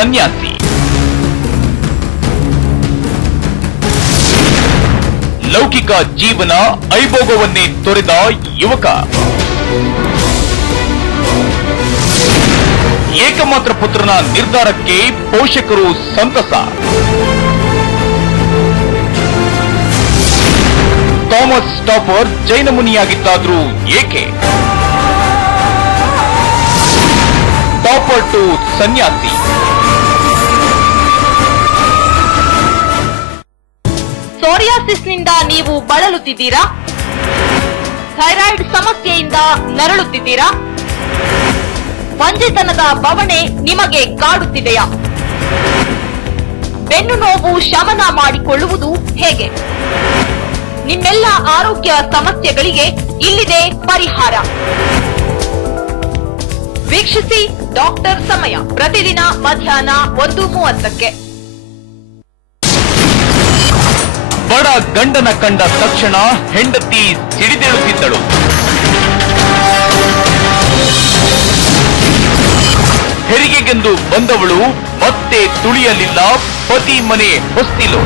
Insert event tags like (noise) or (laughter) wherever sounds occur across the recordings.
ಸನ್ಯಾಸಿ. ಲೌಕಿಕ ಜೀವನ ಐಭೋಗವನ್ನೇ ತೊರೆದ ಯುವಕ. ಏಕಮಾತ್ರ ಪುತ್ರನ ನಿರ್ಧಾರಕ್ಕೆ ಪೋಷಕರು ಸಂತಸ. ಥಾಮಸ್ ಸ್ಟಾಪರ್ ಜೈನ ಮುನಿಯಾಗಿದ್ದಾದ್ರೂ ಏಕೆ? ಟಾಪರ್ ಟು ಸನ್ಯಾಸಿ. ಸೋರಿಯಾಸಿಸ್ನಿಂದ ನೀವು ಬಳಲುತ್ತಿದ್ದೀರಾ? ಥೈರಾಯ್ಡ್ ಸಮಸ್ಯೆಯಿಂದ ನರಳುತ್ತಿದ್ದೀರಾ? ಮಂಜೆತನದ ಬವಣೆ ನಿಮಗೆ ಕಾಡುತ್ತಿದೆಯಾ? ಬೆನ್ನು ನೋವು ಶಮನ ಮಾಡಿಕೊಳ್ಳುವುದು ಹೇಗೆ? ನಿಮ್ಮೆಲ್ಲ ಆರೋಗ್ಯ ಸಮಸ್ಯೆಗಳಿಗೆ ಇಲ್ಲಿದೆ ಪರಿಹಾರ. ವೀಕ್ಷಿಸಿ ಡಾಕ್ಟರ್ ಸಮಯ ಪ್ರತಿದಿನ ಮಧ್ಯಾಹ್ನ ಒಂದು ಮೂವತ್ತಕ್ಕೆ. ಬಡ ಗಂಡನ ಕಂಡ ತಕ್ಷಣ ಹೆಂಡತಿ ಸಿಡಿದೇಳುತ್ತಿದ್ದಳು. ಹೆರಿಗೆಗೆಂದು ಬಂದವಳು ಮತ್ತೆ ತುಳಿಯಲಿಲ್ಲ, ಪತಿ ಮನೆ ಹೊಸ್ತಿಲು.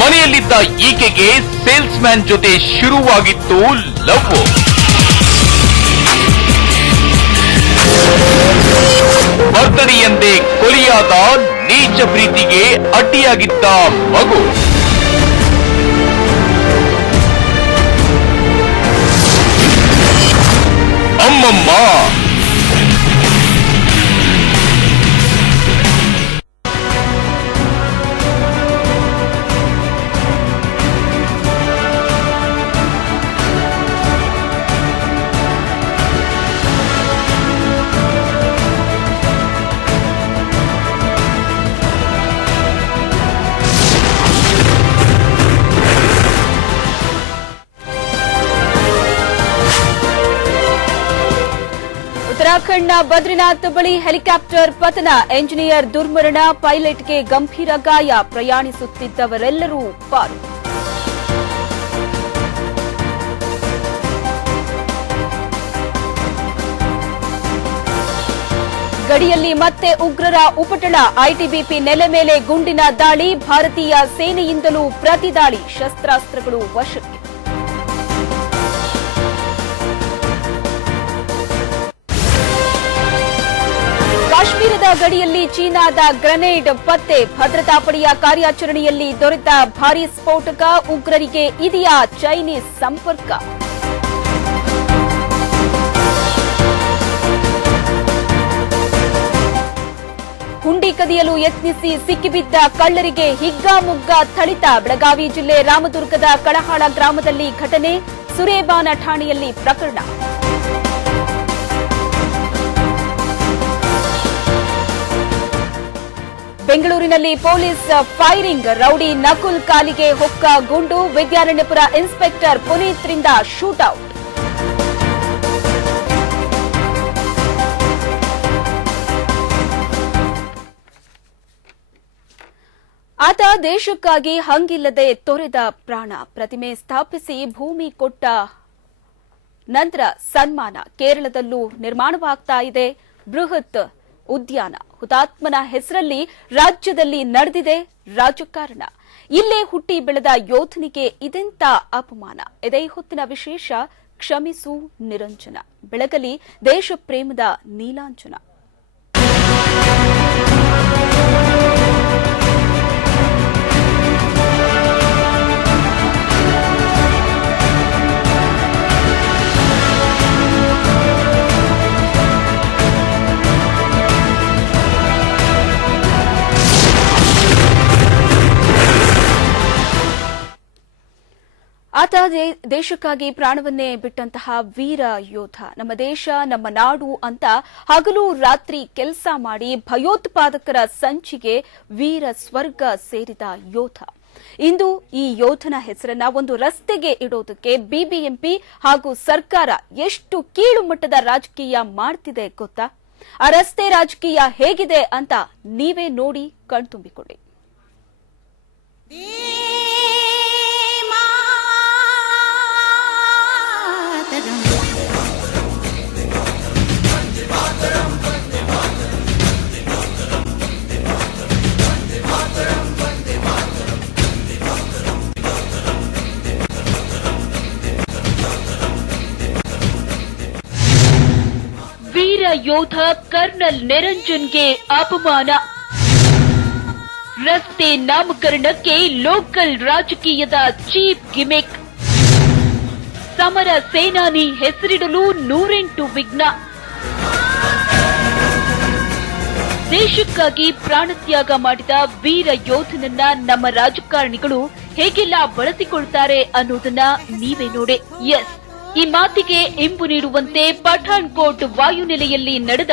ಮನೆಯಲ್ಲಿದ್ದ ಈಕೆಗೆ ಸೇಲ್ಸ್ ಮ್ಯಾನ್ ಜೊತೆ ಶುರುವಾಗಿತ್ತು ಲವ್. ಬರ್ದಡಿಯಂದೇ ಕೊಲಿಯಾದ ನೀಚ ಪ್ರೀತಿಗೆ ಅಡ್ಡಿಯಾಗಿದ್ದ ಮಗು. ಅಮ್ಮಮ್ಮ! ಉತ್ತರಾಖಂಡ್ನ ಬದ್ರಿನಾಥ್ ಬಳಿ ಹೆಲಿಕಾಪ್ಟರ್ ಪತನ. ಎಂಜಿನಿಯರ್ ದುರ್ಮರಣ ಪೈಲಟ್ಗೆ ಗಂಭೀರ ಗಾಯ ಪ್ರಯಾಣಿಸುತ್ತಿದ್ದವರೆಲ್ಲರೂ ಪಾರು. ಗಡಿಯಲ್ಲಿ ಮತ್ತೆ ಉಗ್ರರ ಉಪಟಳ. ಐಟಿಬಿಪಿ ನೆಲೆ ಮೇಲೆ ಗುಂಡಿನ ದಾಳಿ. ಭಾರತೀಯ ಸೇನೆಯಿಂದಲೂ ಪ್ರತಿದಾಳಿ ಶಸ್ತ್ರಾಸ್ತ್ರಗಳು ವಶಕ್ಕೆ. ಗಡಿಯಲ್ಲಿ ಚೀನಾದ ಗ್ರೆನೇಡ್ ಪತ್ತೆ. ಭದ್ರತಾ ಪಡೆಯ ಕಾರ್ಯಾಚರಣೆಯಲ್ಲಿ ದೊರೆತ ಭಾರಿ ಸ್ಫೋಟಕ ಉಗ್ರರಿಗೆ ಇದೆಯಾ ಚೈನೀಸ್ ಸಂಪರ್ಕ? ಹುಂಡಿ ಕದಿಯಲು ಯತ್ನಿಸಿ ಸಿಕ್ಕಿಬಿದ್ದ ಕಳ್ಳರಿಗೆ ಹಿಗ್ಗಾಮುಗ್ಗ ಥಳಿತ. ಬೆಳಗಾವಿ ಜಿಲ್ಲೆ ರಾಮದುರ್ಗದ ಕಳಹಾಳ ಗ್ರಾಮದಲ್ಲಿ ಘಟನೆ. ಸುರೇಬಾನ ಠಾಣೆಯಲ್ಲಿ ಪ್ರಕರಣ. ಬೆಂಗಳೂರಿನಲ್ಲಿ ಪೊಲೀಸ್ ಫೈರಿಂಗ್, ರೌಡಿ ನಕುಲ್ ಕಾಲಿಗೆ ಹೊಕ್ಕ ಗುಂಡು, ವಿದ್ಯಾರಣ್ಯಪುರ ಇನ್ಸ್ಪೆಕ್ಟರ್ ಪುನೀತ್ರಿಂದ ಶೂಟೌಟ್. ಆತ ದೇಶಕ್ಕಾಗಿ ಹಂಗಿಲ್ಲದೆ ತೊರೆದ ಪ್ರಾಣ, ಪ್ರತಿಮೆ ಸ್ಥಾಪಿಸಿ ಭೂಮಿ ಕೊಟ್ಟ ನಂತರ ಸನ್ಮಾನ, ಕೇರಳದಲ್ಲೂ ನಿರ್ಮಾಣವಾಗ್ತಾ ಇದೆ ಬೃಹತ್ ಉದ್ಯಾನ. ಹುತಾತ್ಮನ ಹೆಸರಲ್ಲಿ ರಾಜ್ಯದಲ್ಲಿ ನಡೆದಿದೆ ರಾಜಕಾರಣ. ಇಲ್ಲೇ ಹುಟ್ಟಿ ಬೆಳೆದ ಯೋಧನಿಗೆ ಇದೆಂತ ಅಪಮಾನ? ಇದೇ ಹೊತ್ತಿನ ವಿಶೇಷ, ಕ್ಷಮಿಸು ನಿರಂಜನ. ಬೆಳಗಲಿ ದೇಶ ಪ್ರೇಮದ ನೀಲಾಂಜನ. ಆತ ದೇಶಕ್ಕಾಗಿ ಪ್ರಾಣವನ್ನೇ ಬಿಟ್ಟಂತಹ ವೀರ ಯೋಧ. ನಮ್ಮ ದೇಶ, ನಮ್ಮ ನಾಡು ಅಂತ ಹಗಲು ರಾತ್ರಿ ಕೆಲಸ ಮಾಡಿ ಭಯೋತ್ಪಾದಕರ ಸಂಚಿಗೆ ವೀರ ಸ್ವರ್ಗ ಸೇರಿದ ಯೋಧ. ಇಂದು ಈ ಯೋಧನ ಹೆಸರನ್ನ ಒಂದು ರಸ್ತೆಗೆ ಇಡೋದಕ್ಕೆ ಬಿಬಿಎಂಪಿ ಹಾಗೂ ಸರ್ಕಾರ ಎಷ್ಟು ಕೀಳು ಮಟ್ಟದ ರಾಜಕೀಯ ಮಾಡ್ತಿದೆ ಗೊತ್ತಾ? ಆ ರಸ್ತೆ ರಾಜಕೀಯ ಹೇಗಿದೆ ಅಂತ ನೀವೇ ನೋಡಿ ಕಣ್ತುಂಬಿಕೊಳ್ಳಿ. ವೀರ ಯೋಧ ಕರ್ನಲ್ ನಿರಂಜನ್ಗೆ ಅಪಮಾನ. ರಸ್ತೆ ನಾಮಕರಣಕ್ಕೆ ಲೋಕಲ್ ರಾಜಕೀಯದ ಚೀಪ್ ಗಿಮಿಕ್. ಸಮರ ಸೇನಾನಿ ಹೆಸರಿಡಲು ನೂರೆಂಟು ವಿಘ್ನ. ದೇಶಕ್ಕಾಗಿ ಪ್ರಾಣತ್ಯಾಗ ಮಾಡಿದ ವೀರ ಯೋಧನನ್ನ ನಮ್ಮ ರಾಜಕಾರಣಿಗಳು ಹೇಗೆಲ್ಲ ಬಳಸಿಕೊಳ್ತಾರೆ ಅನ್ನೋದನ್ನ ನೀವೇ ನೋಡಿ. ಎಸ್ ಈ ಮಾತಿಗೆ ಇಂಬು ನೀಡುವಂತೆ ಪಠಾಣ್ಕೋಟ್ ವಾಯುನೆಲೆಯಲ್ಲಿ ನಡೆದ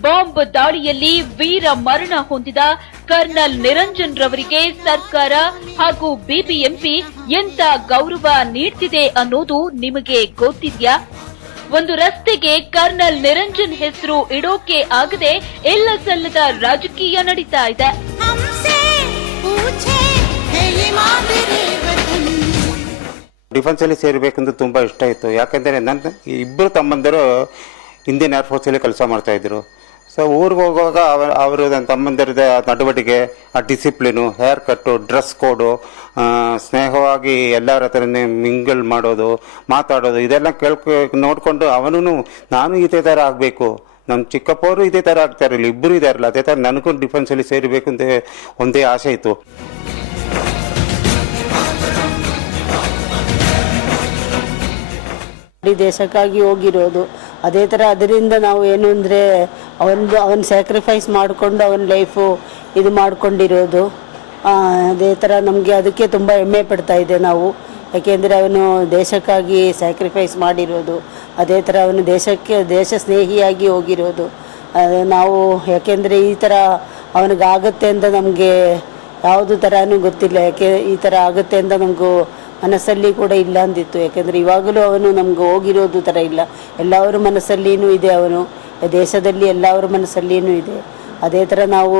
ಬಾಂಬ್ ದಾಳಿಯಲ್ಲಿ ವೀರ ಮರಣ ಹೊಂದಿದ ಕರ್ನಲ್ ನಿರಂಜನ್ ರವರಿಗೆ ಸರ್ಕಾರ ಹಾಗೂ ಬಿಬಿಎಂಪಿ ಎಂತ ಗೌರವ ನೀಡ್ತಿದೆ ಅನ್ನೋದು ನಿಮಗೆ ಗೊತ್ತಿದ್ಯಾ? ಒಂದು ರಸ್ತೆಗೆ ಕರ್ನಲ್ ನಿರಂಜನ್ ಹೆಸರು ಇಡೋಕೆ ಆಗದೆ ಎಲ್ಲ ಸಲ್ಲದ ರಾಜಕೀಯ ನಡೀತಾ ಇದೆ. ಡಿಫೆನ್ಸಲ್ಲಿ ಸೇರಬೇಕೆಂದು ತುಂಬ ಇಷ್ಟ ಇತ್ತು. ಯಾಕೆಂದರೆ ನನ್ನ ಇಬ್ಬರು ತಮ್ಮಂದಿರು ಇಂಡಿಯನ್ ಏರ್ ಫೋರ್ಸಲ್ಲಿ ಕೆಲಸ ಮಾಡ್ತಾಯಿದ್ರು ಸೊ ಊರಿಗೆ ಹೋಗುವಾಗ ಅವರು ಅವರು ನನ್ನ ತಮ್ಮಂದಿರದ ನಡವಟಿಕೆ ಆ discipline hair cut dress code ಸ್ನೇಹವಾಗಿ ಎಲ್ಲರ ಹತ್ರನೇ ಮಿಂಗಲ್ ಮಾಡೋದು, ಮಾತಾಡೋದು, ಇದೆಲ್ಲ ಕೇಳ್ಕೊ, ನೋಡಿಕೊಂಡು ಅವನೂ ನಾನು ಇದೇ ಥರ ಆಗಬೇಕು. ನಮ್ಮ ಚಿಕ್ಕಪ್ಪವರು ಇದೇ ಥರ ಆಗ್ತಾ ಇರಲಿಲ್ಲ ಇಬ್ಬರು ಇದಾರಲ್ಲ ಅದೇ ಥರ ನನಗೂ ಡಿಫೆನ್ಸಲ್ಲಿ ಸೇರಬೇಕು ಅಂತ ಒಂದೇ ಆಸೆ ಇತ್ತು. ಇಡೀ ದೇಶಕ್ಕಾಗಿ ಹೋಗಿರೋದು. ಅದೇ ಥರ ಅದರಿಂದ ನಾವು ಏನು ಅಂದರೆ ಅವನು ಅವನ ಸ್ಯಾಕ್ರಿಫೈಸ್ ಮಾಡಿಕೊಂಡು ಅವನ ಲೈಫು ಇದು ಮಾಡಿಕೊಂಡಿರೋದು. ಅದೇ ಥರ ನಮಗೆ ಅದಕ್ಕೆ ತುಂಬ ಹೆಮ್ಮೆ ಪಡ್ತಾ ಇದೆ ನಾವು. ಯಾಕೆಂದರೆ ಅವನು ದೇಶಕ್ಕಾಗಿ ಸ್ಯಾಕ್ರಿಫೈಸ್ ಮಾಡಿರೋದು. ಅದೇ ಥರ ಅವನು ದೇಶಕ್ಕೆ, ದೇಶ ಸ್ನೇಹಿಯಾಗಿ ಹೋಗಿರೋದು. ನಾವು ಯಾಕೆಂದರೆ ಈ ಥರ ಅವನಿಗಾಗತ್ತೆ ಅಂತ ನಮಗೆ ಯಾವುದು ಥರನೂ ಗೊತ್ತಿಲ್ಲ. ಯಾಕೆ ಈ ಥರ ಆಗುತ್ತೆ ಅಂತ ನಮಗೂ ಮನಸ್ಸಲ್ಲಿ ಕೂಡ ಇಲ್ಲ ಅಂದಿತ್ತು. ಯಾಕೆಂದರೆ ಇವಾಗಲೂ ಅವನು ನಮ್ಗೆ ಹೋಗಿರೋದು ಥರ ಇಲ್ಲ. ಎಲ್ಲವರ ಮನಸ್ಸಲ್ಲಿಯೂ ಇದೆ ಅವನು. ದೇಶದಲ್ಲಿ ಎಲ್ಲವರ ಮನಸ್ಸಲ್ಲಿಯೂ ಇದೆ. ಅದೇ ಥರ ನಾವು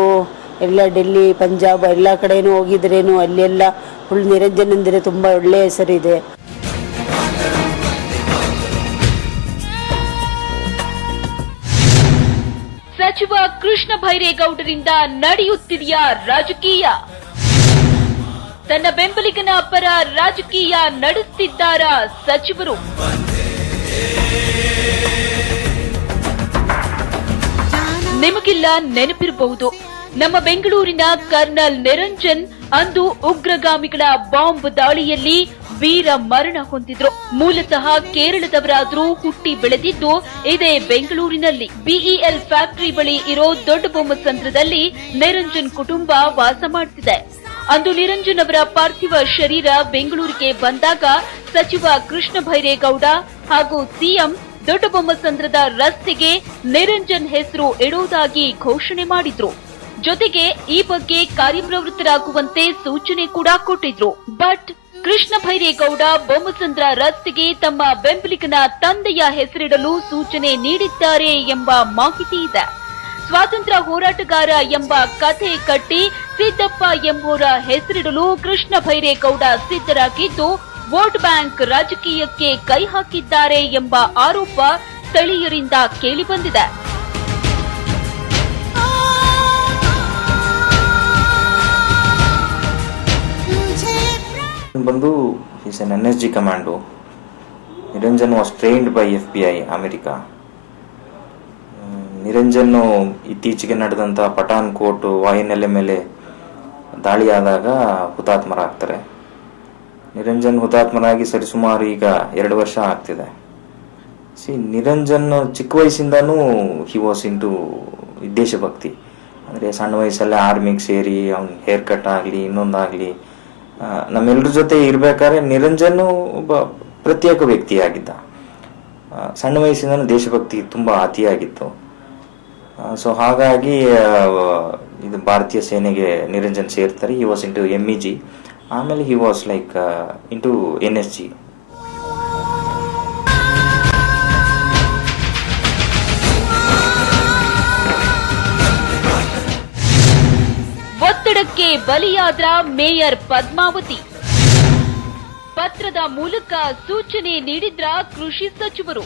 ಎಲ್ಲ ಡೆಲ್ಲಿ, ಪಂಜಾಬ್ ಎಲ್ಲ ಕಡೆನೂ ಹೋಗಿದ್ರೇನು ಅಲ್ಲೆಲ್ಲ ಫುಲ್ ನಿರಂಜನ್ ಅಂದರೆ ತುಂಬ ಒಳ್ಳೆಯ ಹೆಸರಿದೆ. ಸಚಿವ ಕೃಷ್ಣ ಭೈರೇಗೌಡರಿಂದ ನಡೆಯುತ್ತಿದೆಯಾ ರಾಜಕೀಯ? ತನ್ನ ಬೆಂಬಲಿಗನ ಪರ ರಾಜಕೀಯ ನಡೆಸುತ್ತಿದ್ದಾರಾ ಸಚಿವರು. ನಿಮಗೆಲ್ಲ ನೆನಪಿರಬಹುದು, ನಮ್ಮ ಬೆಂಗಳೂರಿನ ಕರ್ನಲ್ ನಿರಂಜನ್ ಅಂದು ಉಗ್ರಗಾಮಿಗಳ ಬಾಂಬ್ ದಾಳಿಯಲ್ಲಿ ವೀರ ಮರಣ ಹೊಂದಿದ್ರು. ಮೂಲತಃ ಕೇರಳದವರಾದ್ರೂ ಹುಟ್ಟಿ ಬೆಳೆದಿದ್ದು, ಇದೇ ಬೆಂಗಳೂರಿನಲ್ಲಿ ಬಿಇಎಲ್ ಫ್ಯಾಕ್ಟರಿ ಬಳಿ ಇರೋ ದೊಡ್ಡ ಬೊಮ್ಮಸಂದ್ರದಲ್ಲಿ ನಿರಂಜನ್ ಕುಟುಂಬ ವಾಸ ಮಾಡ್ತಿದೆ. ಅಂದು ನಿರಂಜನ್ ಅವರ ಪಾರ್ಥಿವ ಶರೀರ ಬೆಂಗಳೂರಿಗೆ ಬಂದಾಗ ಸಚಿವ ಕೃಷ್ಣ ಭೈರೇಗೌಡ ಹಾಗೂ ಸಿಎಂ ದೊಡ್ಡಬೊಮ್ಮಸಂದ್ರದ ರಸ್ತೆಗೆ ನಿರಂಜನ್ ಹೆಸರು ಇಡುವುದಾಗಿ ಘೋಷಣೆ ಮಾಡಿದ್ರು. ಜೊತೆಗೆ ಈ ಬಗ್ಗೆ ಕಾರ್ಯಪ್ರವೃತ್ತರಾಗುವಂತೆ ಸೂಚನೆ ಕೂಡ ಕೊಟ್ಟಿದ್ರು. ಬಟ್ ಕೃಷ್ಣ ಭೈರೇಗೌಡ ಬೊಮ್ಮಸಂದ್ರ ರಸ್ತೆಗೆ ತಮ್ಮ ಬೆಂಬಲಿಗನ ತಂದೆಯ ಹೆಸರಿಡಲು ಸೂಚನೆ ನೀಡಿದ್ದಾರೆ ಎಂಬ ಮಾಹಿತಿ ಇದೆ. ಸ್ವಾತಂತ್ರ್ಯ ಹೋರಾಟಗಾರ ಎಂಬ ಕಥೆ ಕಟ್ಟಿ ಸಿದ್ದಪ್ಪ ಎಂಬುವರ ಹೆಸರಿಡಲು ಕೃಷ್ಣ ಭೈರೇಗೌಡ ಸಿದ್ಧರಾಗಿದ್ದು, ವೋಟ್ ಬ್ಯಾಂಕ್ ರಾಜಕೀಯಕ್ಕೆ ಕೈ ಹಾಕಿದ್ದಾರೆ ಎಂಬ ಆರೋಪ ಸ್ಥಳೀಯರಿಂದ ಕೇಳಿಬಂದಿದೆ. ಬಂದು N S G commando Niranjan was trained by F B I America Niranjan ಇತ್ತೀಚೆಗೆ ನಡೆದಂಥ ಪಠಾನ್ ಕೋಟ್ ವಾಯುನೆಲೆ ಮೇಲೆ ದಾಳಿಯಾದಾಗ ಹುತಾತ್ಮರಾಗ್ತಾರೆ. ನಿರಂಜನ್ ಹುತಾತ್ಮರಾಗಿ ಸರಿಸುಮಾರು ಈಗ ಎರಡು ವರ್ಷ ಆಗ್ತಿದೆ. ಸಿ, ನಿರಂಜನ್ ಚಿಕ್ಕ ವಯಸ್ಸಿಂದನೂ ಹಿ ವಾಸ್ ಇಂಟು ದೇಶಭಕ್ತಿ. ಅಂದರೆ ಸಣ್ಣ ವಯಸ್ಸಲ್ಲೇ ಆರ್ಮಿಗೆ ಸೇರಿ, ಅವ್ನ ಹೇರ್ ಕಟ್ ಆಗಲಿ, ಇನ್ನೊಂದಾಗಲಿ ನಮ್ಮೆಲ್ಲರ ಜೊತೆ ಇರ್ಬೇಕಾದ್ರೆ ನಿರಂಜನ್ ಒಬ್ಬ ಪ್ರತ್ಯೇಕ ವ್ಯಕ್ತಿಯಾಗಿದ್ದ. ಸಣ್ಣ ವಯಸ್ಸಿಂದನೂ ದೇಶಭಕ್ತಿ ತುಂಬ ಅತಿಯಾಗಿತ್ತು. ಸೊ ಹಾಗಾಗಿ ಇದು ಭಾರತೀಯ ಸೇನೆಗೆ ನಿರಂಜನ್ ಸೇರ್ತಾರೆ. He was into M E G ಆಮೇಲೆ he was like into N S G ಒತ್ತಡಕ್ಕೆ ಬಲಿಯಾದ್ರ ಮೇಯರ್ ಪದ್ಮಾವತಿ. ಪತ್ರದ ಮೂಲಕ ಸೂಚನೆ ನೀಡಿದ್ರ ಕೃಷಿ ಸಚಿವರು.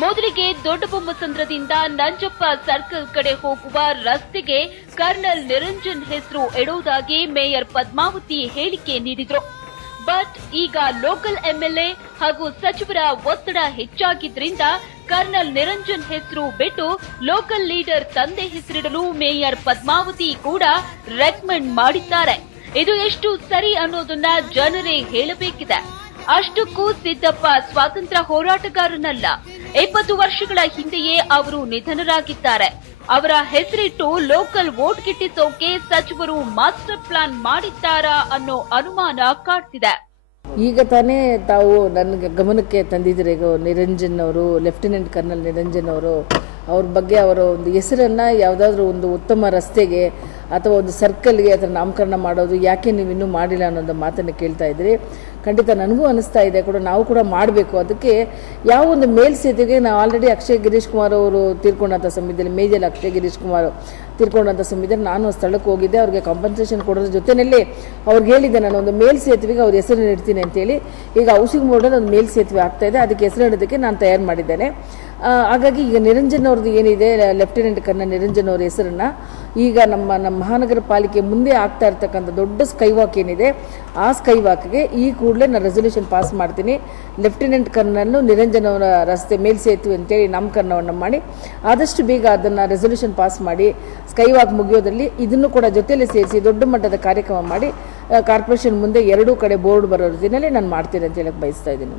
ಮೊದಲಿಗೆ ದೊಡ್ಡಬೊಮ್ಮಸಂದ್ರದಿಂದ ನಂಜಪ್ಪ ಸರ್ಕಲ್ ಕಡೆ ಹೋಗುವ ರಸ್ತೆಗೆ ಕರ್ನಲ್ ನಿರಂಜನ್ ಹೆಸರು ಇಡುವುದಾಗಿ ಮೇಯರ್ ಪದ್ಮಾವತಿ ಹೇಳಿಕೆ ನೀಡಿದ್ರು. ಬಟ್ ಈಗ ಲೋಕಲ್ ಎಂಎಲ್ಎ ಹಾಗೂ ಸಚಿವರ ಒತ್ತಡ ಹೆಚ್ಚಾಗಿದ್ದರಿಂದ ಕರ್ನಲ್ ನಿರಂಜನ್ ಹೆಸರು ಬಿಟ್ಟು ಲೋಕಲ್ ಲೀಡರ್ ತಂದೆ ಹೆಸರಿಡಲು ಮೇಯರ್ ಪದ್ಮಾವತಿ ಕೂಡ ರೆಕಮೆಂಡ್ ಮಾಡಿದ್ದಾರೆ. ಇದು ಎಷ್ಟು ಸರಿ ಅನ್ನೋದನ್ನ ಜನರೇ ಹೇಳಬೇಕಿದೆ. ಅಷ್ಟಕ್ಕೂ ಸಿದ್ದಪ್ಪ ಸ್ವಾತಂತ್ರ್ಯ ಹೋರಾಟಗಾರನಲ್ಲ. ಇಪ್ಪತ್ತು ವರ್ಷಗಳ ಹಿಂದೆಯೇ ಅವರು ನಿಧನರಾಗಿದ್ದಾರೆ. ಅವರ ಹೆಸರಿಟ್ಟು ಲೋಕಲ್ ವೋಟ್ ಗಿಟ್ಟಿಸೋಕೆ ಸಚಿವರು ಮಾಸ್ಟರ್ ಪ್ಲಾನ್ ಮಾಡಿದ್ದಾರಾ ಅನ್ನೋ ಅನುಮಾನ ಕಾಡ್ತಿದೆ. ಈಗ ತಾನೇ ತಾವು ನನ್ನ ಗಮನಕ್ಕೆ ತಂದಿದ್ದೀರಿ. ನಿರಂಜನ್ ಅವರು, ಲೆಫ್ಟಿನೆಂಟ್ ಕರ್ನಲ್ ನಿರಂಜನ್ ಅವರು, ಅವ್ರ ಬಗ್ಗೆ ಅವರ ಒಂದು ಹೆಸರನ್ನು ಯಾವುದಾದ್ರೂ ಒಂದು ಉತ್ತಮ ರಸ್ತೆಗೆ ಅಥವಾ ಒಂದು ಸರ್ಕಲ್ಗೆ ಅದರ ನಾಮಕರಣ ಮಾಡೋದು, ಯಾಕೆ ನೀವು ಇನ್ನೂ ಮಾಡಿಲ್ಲ ಅನ್ನೋದು ಮಾತನ್ನು ಕೇಳ್ತಾ ಇದ್ದೀರಿ ಖಂಡಿತ ನನಗೂ ಅನಿಸ್ತಾ ಇದೆ ಕೂಡ, ನಾವು ಕೂಡ ಮಾಡಬೇಕು. ಅದಕ್ಕೆ ಯಾವ ಒಂದು ಮೇಲ್ಸೇತುವೆಗೆ ನಾವು ಆಲ್ರೆಡಿ ಅಕ್ಷಯ್ ಗಿರೀಶ್ ಕುಮಾರ್ ಅವರು ತೀರ್ಕೊಂಡಂಥ ಸಮಯದಲ್ಲಿ ಮೇಜಲ್ ಅಕ್ಷಯ್ ಗಿರೀಶ್ ಕುಮಾರ್ ತೀರ್ಕೊಂಡಂಥ ಸಮಯದಲ್ಲಿ ನಾನು ಸ್ಥಳಕ್ಕೆ ಹೋಗಿದ್ದೆ, ಅವ್ರಿಗೆ ಕಾಂಪನ್ಸೇಷನ್ ಕೊಡೋದ್ರ ಜೊತೆಯಲ್ಲಿ ಅವ್ರಿಗೆ ಹೇಳಿದ್ದೆ, ನಾನು ಒಂದು ಮೇಲ್ ಸೇತುವೆಗೆ ಅವ್ರ ಹೆಸರು ಇಡ್ತೀನಿ ಅಂತೇಳಿ. ಈಗ ಔಷಧಿ ಮೋಡಲ್ಲಿ ಒಂದು ಮೇಲ್ ಸೇತುವೆ ಆಗ್ತಾ ಇದೆ, ಅದಕ್ಕೆ ಹೆಸರು ಇಡೋದಕ್ಕೆ ನಾನು ತಯಾರು ಮಾಡಿದ್ದೇನೆ. ಹಾಗಾಗಿ ಈಗ ನಿರಂಜನ್ ಅವ್ರದ್ದು ಏನಿದೆ, ಲೆಫ್ಟಿನೆಂಟ್ ಕರ್ನಲ್ ನಿರಂಜನ್ ಅವ್ರ ಹೆಸರನ್ನು ಈಗ ನಮ್ಮ ನಮ್ಮ ಮಹಾನಗರ ಪಾಲಿಕೆ ಮುಂದೆ ಆಗ್ತಾ ಇರ್ತಕ್ಕಂಥ ದೊಡ್ಡ ಸ್ಕೈವಾಕ್ ಏನಿದೆ, ಆ ಸ್ಕೈವಾಕ್ಗೆ ಈ ಕೂಡಲೇ ನಾನು ರೆಸೊಲ್ಯೂಷನ್ ಪಾಸ್ ಮಾಡ್ತೀನಿ. ಲೆಫ್ಟಿನೆಂಟ್ ಕರ್ನಲ್ ನಿರಂಜನ್ ಅವರ ರಸ್ತೆ ಮೇಲ್ಸೇತುವೆ ಅಂತೇಳಿ ನಾಮಕರಣವನ್ನು ಮಾಡಿ, ಆದಷ್ಟು ಬೇಗ ಅದನ್ನು ರೆಸೊಲ್ಯೂಷನ್ ಪಾಸ್ ಮಾಡಿ, ಸ್ಕೈವಾಕ್ ಮುಗಿಯೋದ್ರಲ್ಲಿ ಇದನ್ನು ಕೂಡ ಜೊತೆಯಲ್ಲಿ ಸೇರಿಸಿ ದೊಡ್ಡ ಮಟ್ಟದ ಕಾರ್ಯಕ್ರಮ ಮಾಡಿ ಕಾರ್ಪೊರೇಷನ್ ಮುಂದೆ ಎರಡೂ ಕಡೆ ಬೋರ್ಡ್ ಬರೋ ರೀತಿಯಲ್ಲಿ ನಾನು ಮಾಡ್ತೀನಿ ಅಂತ ಹೇಳಕ್ಕೆ ಬಯಸ್ತಾ ಇದ್ದೀನಿ.